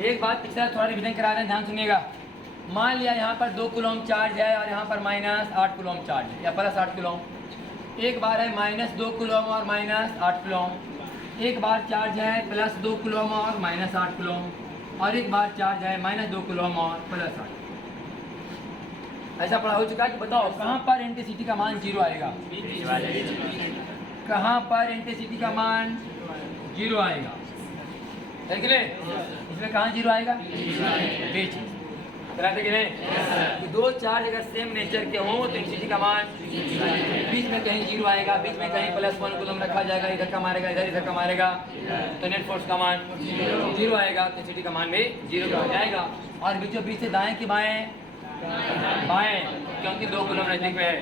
एक बात पिछला थोड़ा रिवीजन करा रहे हैं, ध्यान सुनिएगा। मान लिया यहाँ पर 2 कूलम चार्ज है और यहाँ पर -8 कूलम चार्ज है या +8 कूलम। एक बार है -2 कूलम और -8 कूलम। एक बार चार्ज है +2 कूलम और -8 कूलम और एक बार चार्ज है -2 कूलम और +8। ऐसा पढ़ा हो चुका है कि बताओ कहाँ पर इंटेंसिटी का मान 0 आएगा? कहाँ पर इंटेंसिटी का मान 0 आएगा? देख ले, इसमें कहाँ 0 आएगा? बीच में। कराते कि नहीं? दो चार्ज अगर सेम नेचर के हों तो इंटेंसिटी का मान बीच में कहीं 0 आएगा, बीच में कहीं +1 कूलम रखा जाएगा, इधर का मारेगा इधर का मारेगा, तो नेट फोर्स का मान 0 आएगा, तो इंटेंसिटी का मान भी 0 हो जाएगा। और बीचों बीच से दाएं कि बाएं? बाएं। क्योंकि 2 कूलम नजदीक में है।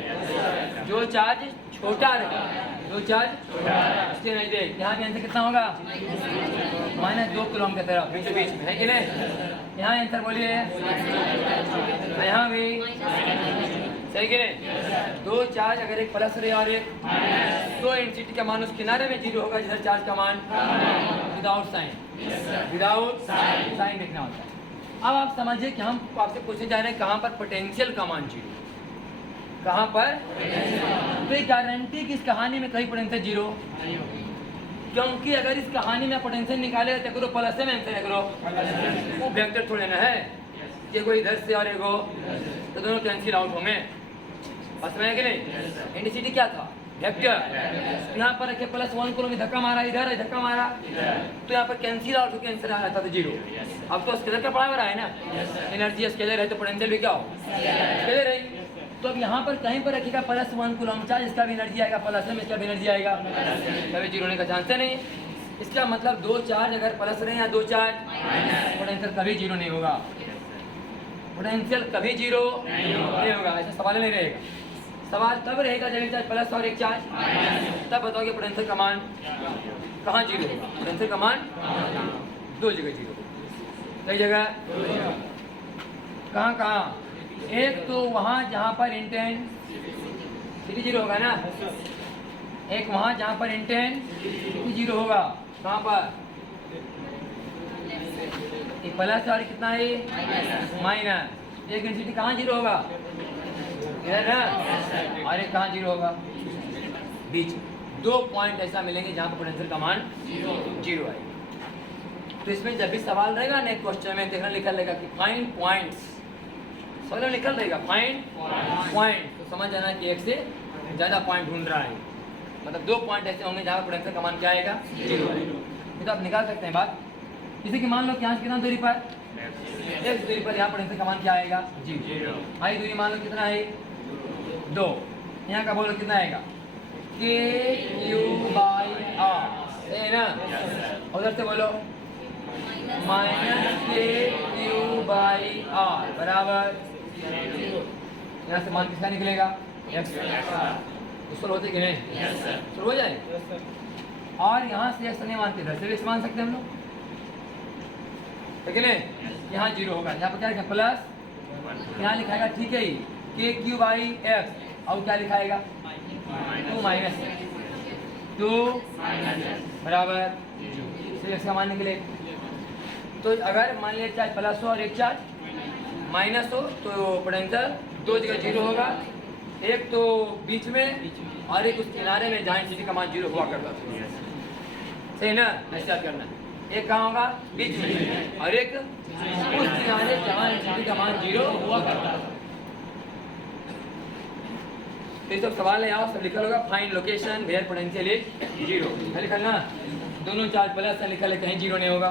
जो चार्ज छोटा रहेगा, जो चार्ज उसके नजदीक, यहाँ भी आंसर कितना होगा? -2 कूलम की तरफ बीच बीच में, है कि नहीं? यहाँ आंसर बोलिए, यहाँ भी सही कि नहीं? 2 चार्ज अगर एक प्लस रहे और एक, तो इंटेंसिटी का मान उस किनारे में 0 होगा जिधर चार्ज का मान विदाउट साइन, विदाउट साइन लिखना होता है। अब आप समझिए कि हम आपसे पूछने जा रहे हैं कहाँ पर पोटेंशियल का मान 0, कहाँ पर? तो ये गारंटी कि इस कहानी में कहीं पोटेंशियल 0, क्योंकि अगर इस कहानी में पोटेंशियल निकाले तो करो प्लस में आंसर करो, वो वेक्टर थोड़े ना है कि कोई इधर से और एक हो, तो दोनों कैंसिल आउट होंगे। बस में कि नहीं? इंटेंसिटी क्या था? वेक्टर। यहाँ पर रखे +1 कूलम में धक्का मारा, इधर धक्का मारा, तो यहाँ पर कैंसिल आउट होकर आंसर आ रहा था 0। अब तो स्केलर का पढ़ा है ना, एनर्जी स्केलर है तो पोटेंशियल भी क्या हो? स्केलर है। तो अब यहाँ पर कहीं पर रखेगा +1 कूलम चार्ज, इसका भी एनर्जी आएगा प्लस में, इसका भी एनर्जी आएगा, कभी 0 होने का चांस नहीं। इसका मतलब 2 चार्ज अगर प्लस रहे या 2 चार्ज, पोटेंशियल कभी 0 नहीं होगा, पोटेंशियल कभी 0 नहीं होगा। ऐसा सवाल नहीं रहेगा। सवाल तब रहेगा जब एक चार्ज प्लस और एक चार्ज, तब बताओगे पोटेंशियल का मान कहाँ 0 होगा? पोटेंशियल का मान 2 जगह 0, कई जगह, कहाँ कहाँ? एक तो वहाँ जहाँ पर इंटेंसिटी 0 होगा ना, एक वहाँ जहाँ पर इंटेंसिटी 0 होगा, कहाँ पर? एक प्लस और कितना है? माइनस। एक इंटेंसिटी कहाँ 0 होगा? इधर ना, और एक कहाँ 0 होगा? बीच। 2 पॉइंट ऐसा मिलेंगे जहाँ पर पोटेंशियल का मान 0 आएगा। तो इसमें जब भी सवाल रहेगा नेक्स्ट क्वेश्चन में देखना लिखा रहेगा कि फाइंड पॉइंट्स, सवाल में निकल रहेगा फाइंड पॉइंट, तो समझ जाना कि एक से ज़्यादा पॉइंट ढूंढ रहा है, मतलब 2 पॉइंट ऐसे होंगे जहाँ पर पोटेंशियल का मान क्या आएगा? 0 आएगा। ये तो आप निकाल सकते हैं बात। जैसे कि मान लो कि यहाँ से कितना दूरी पर, एक दूरी पर यहाँ पोटेंशियल का मान क्या आएगा? 0। आई दूरी मान लो कितना है? 2। यहाँ का बोलो कितना आएगा? KU/R, है ना? उधर से बोलो -KU/R बराबर, यहाँ से मान किसका निकलेगा? x। उसको होते कि नहीं? तो हो जाए। और यहाँ से x नहीं मानते, इधर से भी मान सकते हम लोग, ठीक है नहीं? यहाँ 0 होगा, यहाँ पर क्या लिखा? प्लस, यहाँ लिखाएगा ठीक है KQ/x, और क्या लिखाएगा? 2 बराबर x का मान निकले। तो अगर मान लिया चार्ज प्लस हो और एक चार्ज माइनस हो, तो पोटेंशियल 2 जगह 0 होगा, एक तो बीच में और एक उस किनारे में जहाँ इंटेंसिटी का मान 0 हुआ करता था, सही ना? ऐसे याद करना। एक कहाँ होगा? बीच में, और एक उस किनारे जहाँ इंटेंसिटी का मान 0 हुआ करता था। तो ये सब सवाल है, यहाँ सब लिखा होगा find location where potential is 0, लिखा ना? दोनों चार्ज प्लस है, लिखा है कहीं 0 नहीं होगा,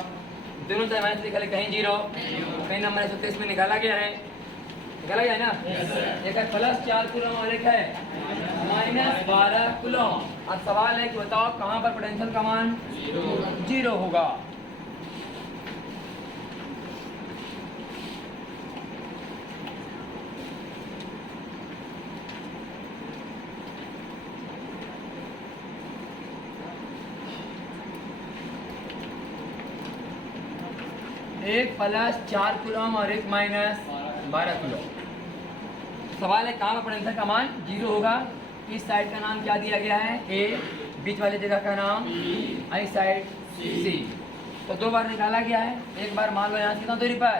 दोनों चार्ज माइनस लिखा है कहीं 0, कहीं नंबर 123 में निकाला गया है, निकाला गया है ना? एक है +4 कूलम और एक है -12 कूलम। अब सवाल है कि बताओ कहाँ पर पोटेंशियल का मान 0 होगा? एक +4 कूलम और एक -12 कूलम। सवाल है कहाँ पर पोटेंशियल का मान 0 होगा? इस साइड का नाम क्या दिया गया है? A, बीच वाले जगह का नाम I साइड C। तो 2 बार निकाला गया है। एक बार मान लो यहाँ से कितना दूरी पर,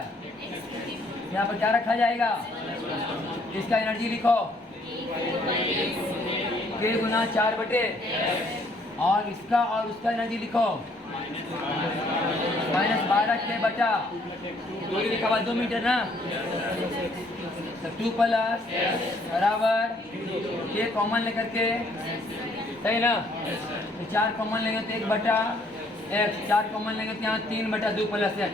यहाँ पर क्या रखा जाएगा? इसका एनर्जी लिखो K गुना 4/, और इसका और उसका एनर्जी लिखो -12 K बटा, दूरी लिखा हुआ 2 मीटर ना, तो 2 प्लस बराबर K कॉमन लेकर के, सही ना? तो 4 कॉमन लेंगे तो 1/x, 4 कॉमन लेंगे तो यहाँ 3/2 प्लस x,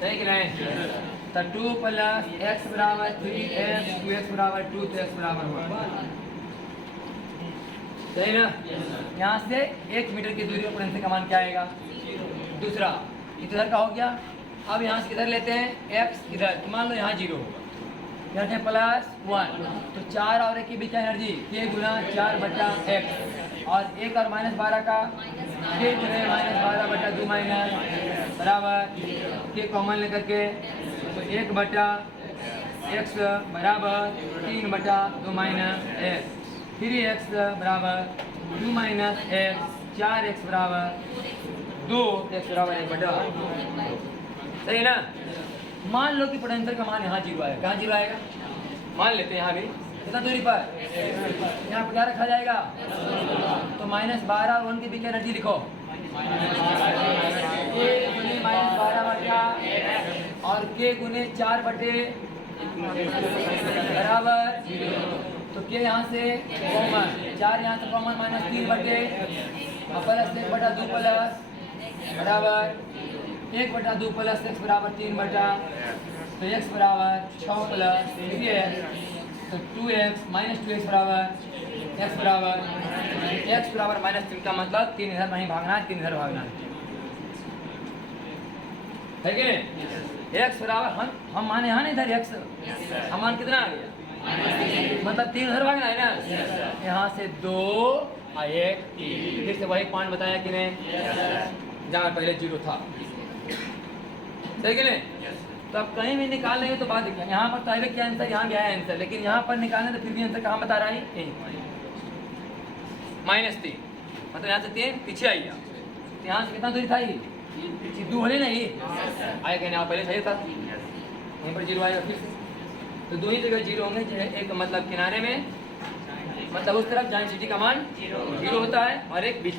सही कि नहीं? तो 2 प्लस x बराबर 3x, 2x बराबर 2, तो x बराबर 1, सही ना? यहाँ से 1 मीटर की दूरी पर पोटेंशियल का मान क्या आएगा? दूसरा इधर का हो गया। अब यहाँ से किधर लेते हैं? x इधर, मान लो यहाँ 0 होगा, यहाँ पे प्लस 1, तो 4 और 1 के बीच एनर्जी k गुना 4 बटा x, और 1 और -12 का k गुने -12 बटा 2 माइनस बराबर k कॉमन लेकर के, तो 1 बटा x बराबर 3 बटा 2 माइनस x, फिर x बराबर 2 माइनस x, 4x बराबर 2, x बराबर 1 बटा, सही ना। मान लो कि पोटेंशियल का मान यहाँ 0 आएगा, कहाँ 0 आएगा, मान लेते हैं यहाँ भी कितना दूरी पर, यहाँ पर क्या रखा जाएगा, तो -12 और 1 के बीच एनर्जी लिखो, k गुने -12 बटा और k गुने 4 बटे बराबर, तो k यहाँ से कॉमन, 4 यहाँ से कॉमन, -3 बटे प्लस 1 बटा 2 प्लस बराबर 1 बटा 2 प्लस x बराबर 3 बटा, तो x बराबर 6 प्लस 3x, तो 2x माइनस 2x बराबर x बराबर -3 का मतलब 3 इधर नहीं भागना है, 3 इधर भागना है कि नहीं। x बराबर हम माने यहाँ नहीं इधर x, हम मान कितना आ गया, मतलब 3 इधर भागना है ना, यहाँ से 2 और 1 3, फिर से वही पॉइंट बताया कि नहीं जहाँ पहले 0 था, सही कि नहीं। तो अब कहीं भी निकाल लेंगे तो बात देखिए, यहाँ पर पहले क्या आंसर, यहाँ गया है आंसर, लेकिन यहाँ पर निकालने तो फिर भी आंसर कहाँ बता रहा है, -3, मतलब यहाँ से 3 पीछे आई गया, तो यहाँ से कितना दूरी था, ये 2 होने नहीं आएगा, यहाँ पहले सही था, यहीं पर 0 आएगा फिर से, तो 2 ही जगह 0 होंगे, एक मतलब किनारे में, मतलब उस तरफ जहाँ सिटी का मान 0 होता है और एक बीच।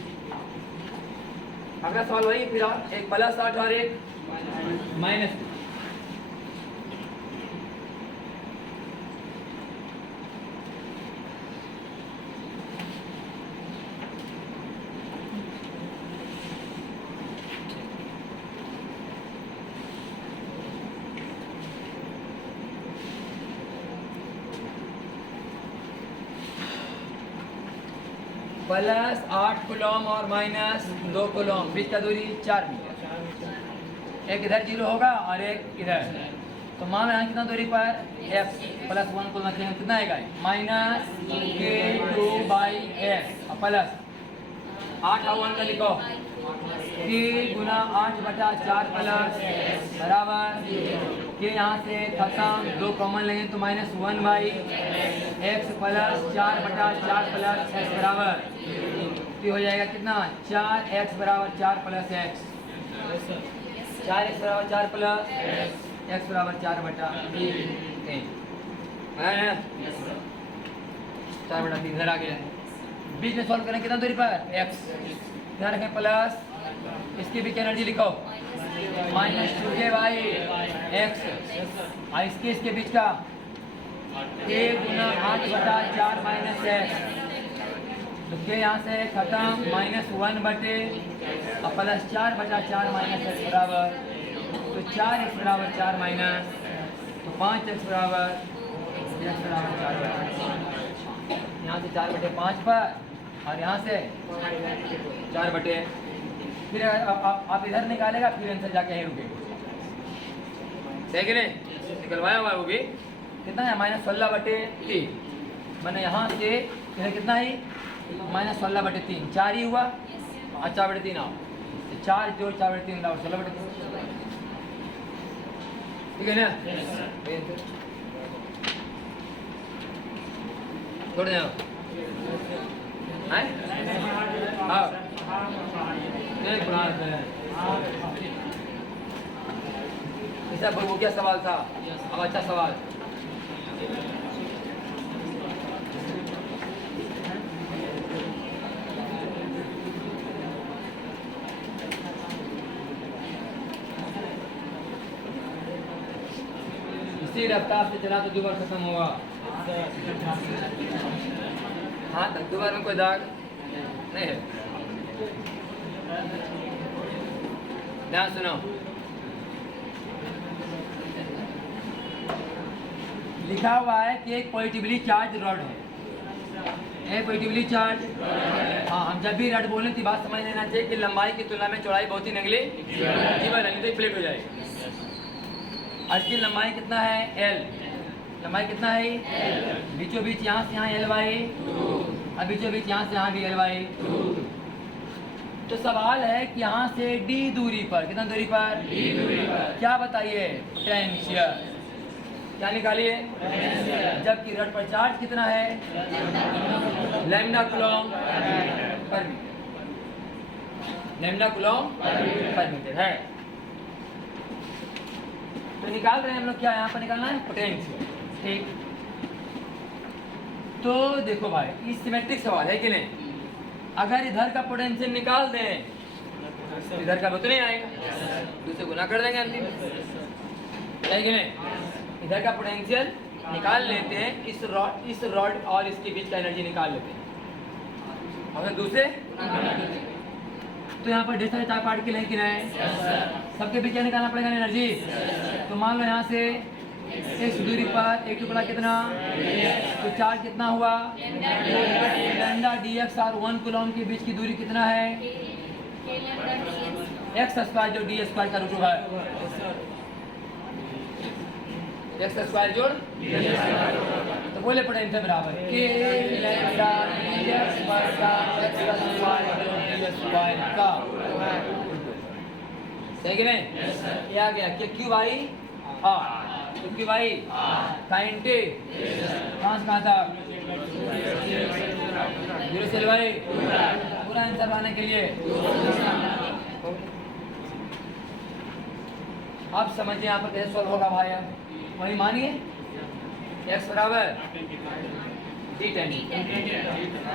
अगला सवाल वही, फिर एक +8 और एक -2, +8 कूलम और -2 कूलम, बीच का दूरी 4 मीटर, एक इधर 0 होगा और एक इधर, तो मान यहाँ कितना दूरी पर x +1 को रखेंगे कितना आएगा, -k2/x प्लस 8 और 1 का लिखो, k गुना 8 बटा 4 प्लस बराबर k यहाँ से खत्म, 2 कॉमन लेंगे तो -1/x प्लस 4 बटा 4 प्लस x बराबर, तो हो जाएगा कितना, 4x बराबर 4 प्लस x, 4x बराबर 4 प्लस x बराबर 4 बटा 3, 4 बटा 3 इधर आ गया। बीच में सॉल्व करें कितना दूरी पर x, ध्यान रखें प्लस, इसकी भी एनर्जी लिखो -2k/x, और इसके बीच का k गुना 8 बटा 4 माइनस x, तो k यहाँ से खत्म, -1 बटे प्लस 4 बटा 4 माइनस x बराबर, तो 4x बराबर 4 माइनस, तो 5x बराबर 4 बटा, यहाँ से 4 बटे 5 पर और यहाँ से 4 बटे, फिर आप इधर निकालेगा, फिर आंसर जाके यहीं रुकेगा, सही कि नहीं, निकलवाया हुआ वो भी कितना है, -16/3, मैंने यहाँ से इधर कितना ही, -16/3, 4 ही हुआ, 4/3 आओ, 4 जोड़ 4/3 लाओ 16/3, ठीक है ना, छोड़ दे हाँ वो क्या सवाल था, अब अच्छा सवाल, इसी रफ्तार से चला तो 2 बार खत्म होगा, हाँ तक 2 बार में कोई दाग नहीं है, ध्यान सुनो, लिखा हुआ है कि एक पॉजिटिवली चार्ज रॉड है, एक पॉजिटिवली चार्ज, हाँ हम जब भी रॉड बोले तो बात समझ लेना चाहिए कि लंबाई की तुलना में चौड़ाई बहुत ही नेगलिजिबल है, नहीं तो फ्लैट हो जाएगी, और इसकी लंबाई कितना है L, लंबाई कितना है? बीचों बीच यहाँ से यहाँ एल वाई, अब बीचों बीच यहाँ से यहाँ भी एल वाई। तो सवाल है कि यहाँ से डी दूरी पर, कितना दूरी पर? डी दूरी पर क्या बताइए? पोटेंशियल। क्या निकालिए? जबकि रड पर चार्ज कितना है? लैम्डा कूलॉम पर मीटर, लैम्डा कूलॉम पर मीटर है। तो निकाल रहे हैं हम लोग, क्या यहाँ पर निकालना है? पोटेंशियल। ठीक, तो देखो भाई, ये सिमेट्रिक सवाल है कि नहीं? अगर इधर का पोटेंशियल निकाल दें तो इधर का भी तो नहीं आएगा, दूसरे गुना कर देंगे अंतिम, है कि नहीं? इधर का पोटेंशियल निकाल लेते हैं, इस रॉड और इसके बीच का एनर्जी निकाल लेते हैं, और फिर दूसरे तो यहाँ पर ढेर सारे चार पार्टिकल है कि नहीं? सबके बीच क्या निकालना पड़ेगा? एनर्जी। तो मान लो यहाँ से इस दूरी पर एक टुकड़ा कितना, तो चार्ज कितना हुआ? लैम्डा डी एक्स और 1 कूलॉम के बीच की दूरी कितना है? एक्स स्क्वायर जो डी स्क्वायर का रूट है, एक्स स्क्वायर जोड़। तो बोले पोटेंशियल बराबर के लैम्डा डी एक्स बटा एक्स स्क्वायर जोड़ डी स्क्वायर का, सही कि नहीं? ये आ गया क्या? क्यू आई आर, क्योंकि भाई काइंटे कहाँ से कहाँ तक? जीरो से भाई पूरा आंसर पाने के लिए अब समझिए यहाँ पर कैसे सॉल्व होगा भाई। अब वही मानिए x बराबर d10,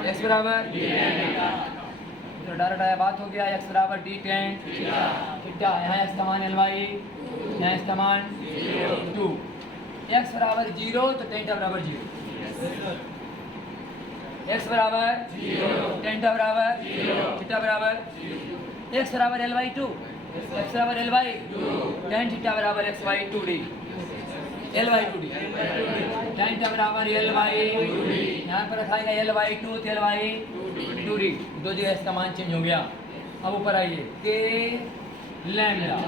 x बराबर तो डायरेक्ट आया बात हो गया, x बराबर d10 थीटा, यहाँ x का मान LY, यहाँ x का मान 2, x बराबर 0 तो टेंटा बराबर 0, x बराबर 0, टेंटा बराबर 0, थीटा बराबर x बराबर LY2, x बराबर LY, tan थीटा बराबर XY2D, LY2D, टेंटा बराबर LY, यहाँ पर रखाएगा LY2 तो LY2D, दो जगह इसका मान चेंज हो गया। अब ऊपर आइए के लैम्डा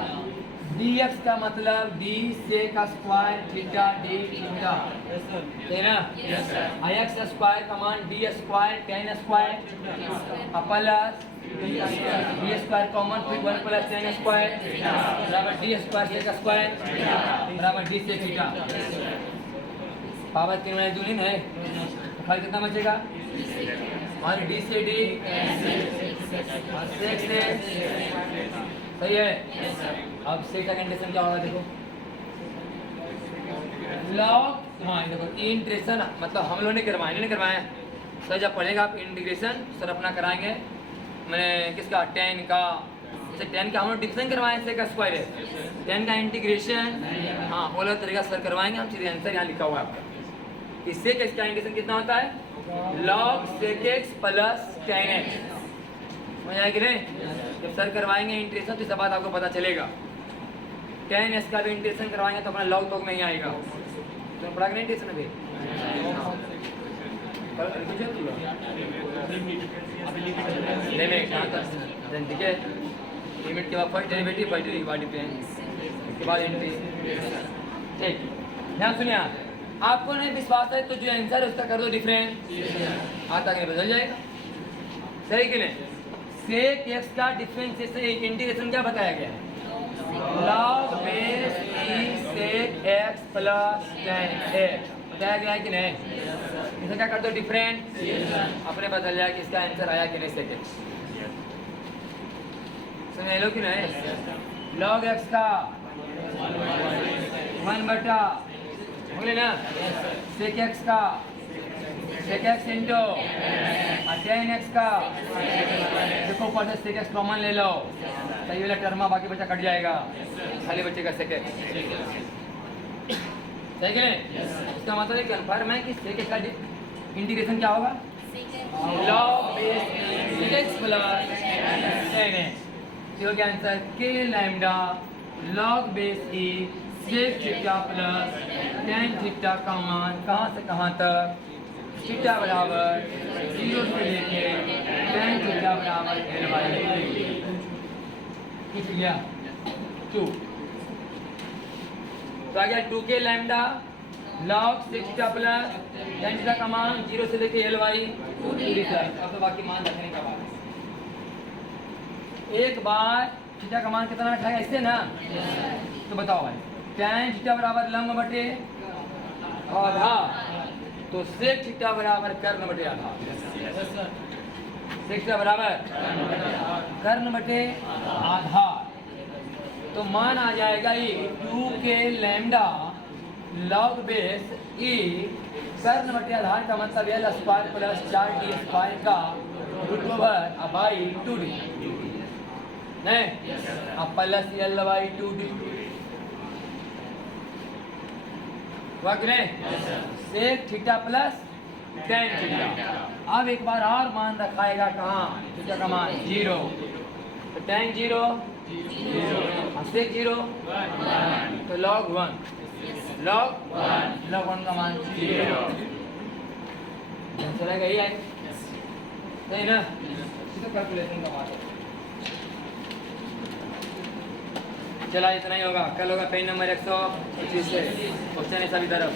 dx का मतलब d से का स्क्वायर थीटा d थीटा, है ना? x स्क्वायर का मान d square tan square plus d square common, फिर 1 प्लस tan स्क्वायर बराबर d स्क्वायर से का स्क्वायर बराबर d से थीटा। पावर 3 में दूनी है तो खाली कितना बचेगा? हमारे d से d और sec से, सही है। अब सेक का कंडीशन क्या होगा? देखो लॉग, हाँ देखो इंटीग्रेशन, मतलब हम लोगों ने करवाया, नहीं करवाया सर? जब पढ़ेगा आप इंटीग्रेशन सर अपना कराएंगे, मैंने किसका? टेन का, टेन का हम लोग डिफरेंस करवाए, सेक का स्क्वायर है, टेन का इंटीग्रेशन, हाँ वो अलग तरीका सर करवाएंगे हम। सीधे आंसर यहाँ लिखा हुआ है आपका कि सेक एक्स का इंटीग्रेशन कितना होता है? Log sec X plus ten X, समझ आएगी नहीं? जब सर करवाएंगे इंटीग्रेशन तो इस बात आपको पता चलेगा। टेन एस का भी इंटीग्रेशन करवाएंगे तो अपना लॉग लॉग में ही आएगा। तो पढ़ा नहीं इंटीग्रेशन अभी? ठीक है, लिमिट के बाद फर्स्ट डेरिवेटिव बाय डिफरेंस, उसके बाद इंटीग्रेशन। ठीक, ध्यान सुनिए, आपको नहीं विश्वास है तो जो आंसर है उसका कर दो डिफरेंस, हाथ आगे बदल जाएगा, सही कि नहीं? सेक एक्स का डिफरेंशिएशन इंटीग्रेशन क्या बताया गया है? Log base E sec X plus ten X बताया गया है कि नहीं? इसे क्या कर दो डिफरेंट, अपने बदल जाए कि इसका आंसर आया कि नहीं सेक एक्स, समझ लो कि नहीं? लॉग एक्स का 1 बटा बोले ना सेक एक्स का sec X into tan X का, देखो ऊपर से सेक एक्स कॉमन ले लो, सही वाला टर्म बाकी बच्चा कट जाएगा, खाली बचेगा सेक एक्स, सही कि नहीं? इसका मतलब है कन्फर्म है कि सेक एक्स का इंटीग्रेशन क्या होगा? Log base sec X plus ten X, तो क्या आंसर? के lambda log base E sec theta plus ten theta का मान कहाँ से कहाँ तक? थीटा बराबर 0 से लेके टेन थीटा बराबर LY, किस गया 2, तो आ गया 2 के lambda log 6 theta plus tan theta का मान 0 से लेके ly 2 डिग्री तक। अब तो बाकी मान रखने का बात है। एक बार थीटा का मान कितना रखा है इससे ना, तो बताओ भाई tan थीटा बराबर लंब बटे आधा, तो sec थीटा बराबर कर्ण बटे आधा। sec थीटा बराबर कर्ण बटे आधा, तो मान आ जाएगा ये 2k लैम्डा लॉग बेस ई कर्ण बटे आधार का मतलब L square plus 4d square का रूट ओवर बाई 2d नहीं, अब प्लस एल बाई 2d हुआ कि नहीं, sec theta plus tan theta. अब एक बार और मान रखाएगा कहाँ, थीटा का मान 0, तो tan 0 सेक 0 तो log 1 log 1 का मान 0 चलेगा, यही है नहीं ना, तो कैलकुलेशन का बात है। चला इतना ही होगा, कल होगा पेज नंबर 125 से क्वेश्चन है सभी तरफ।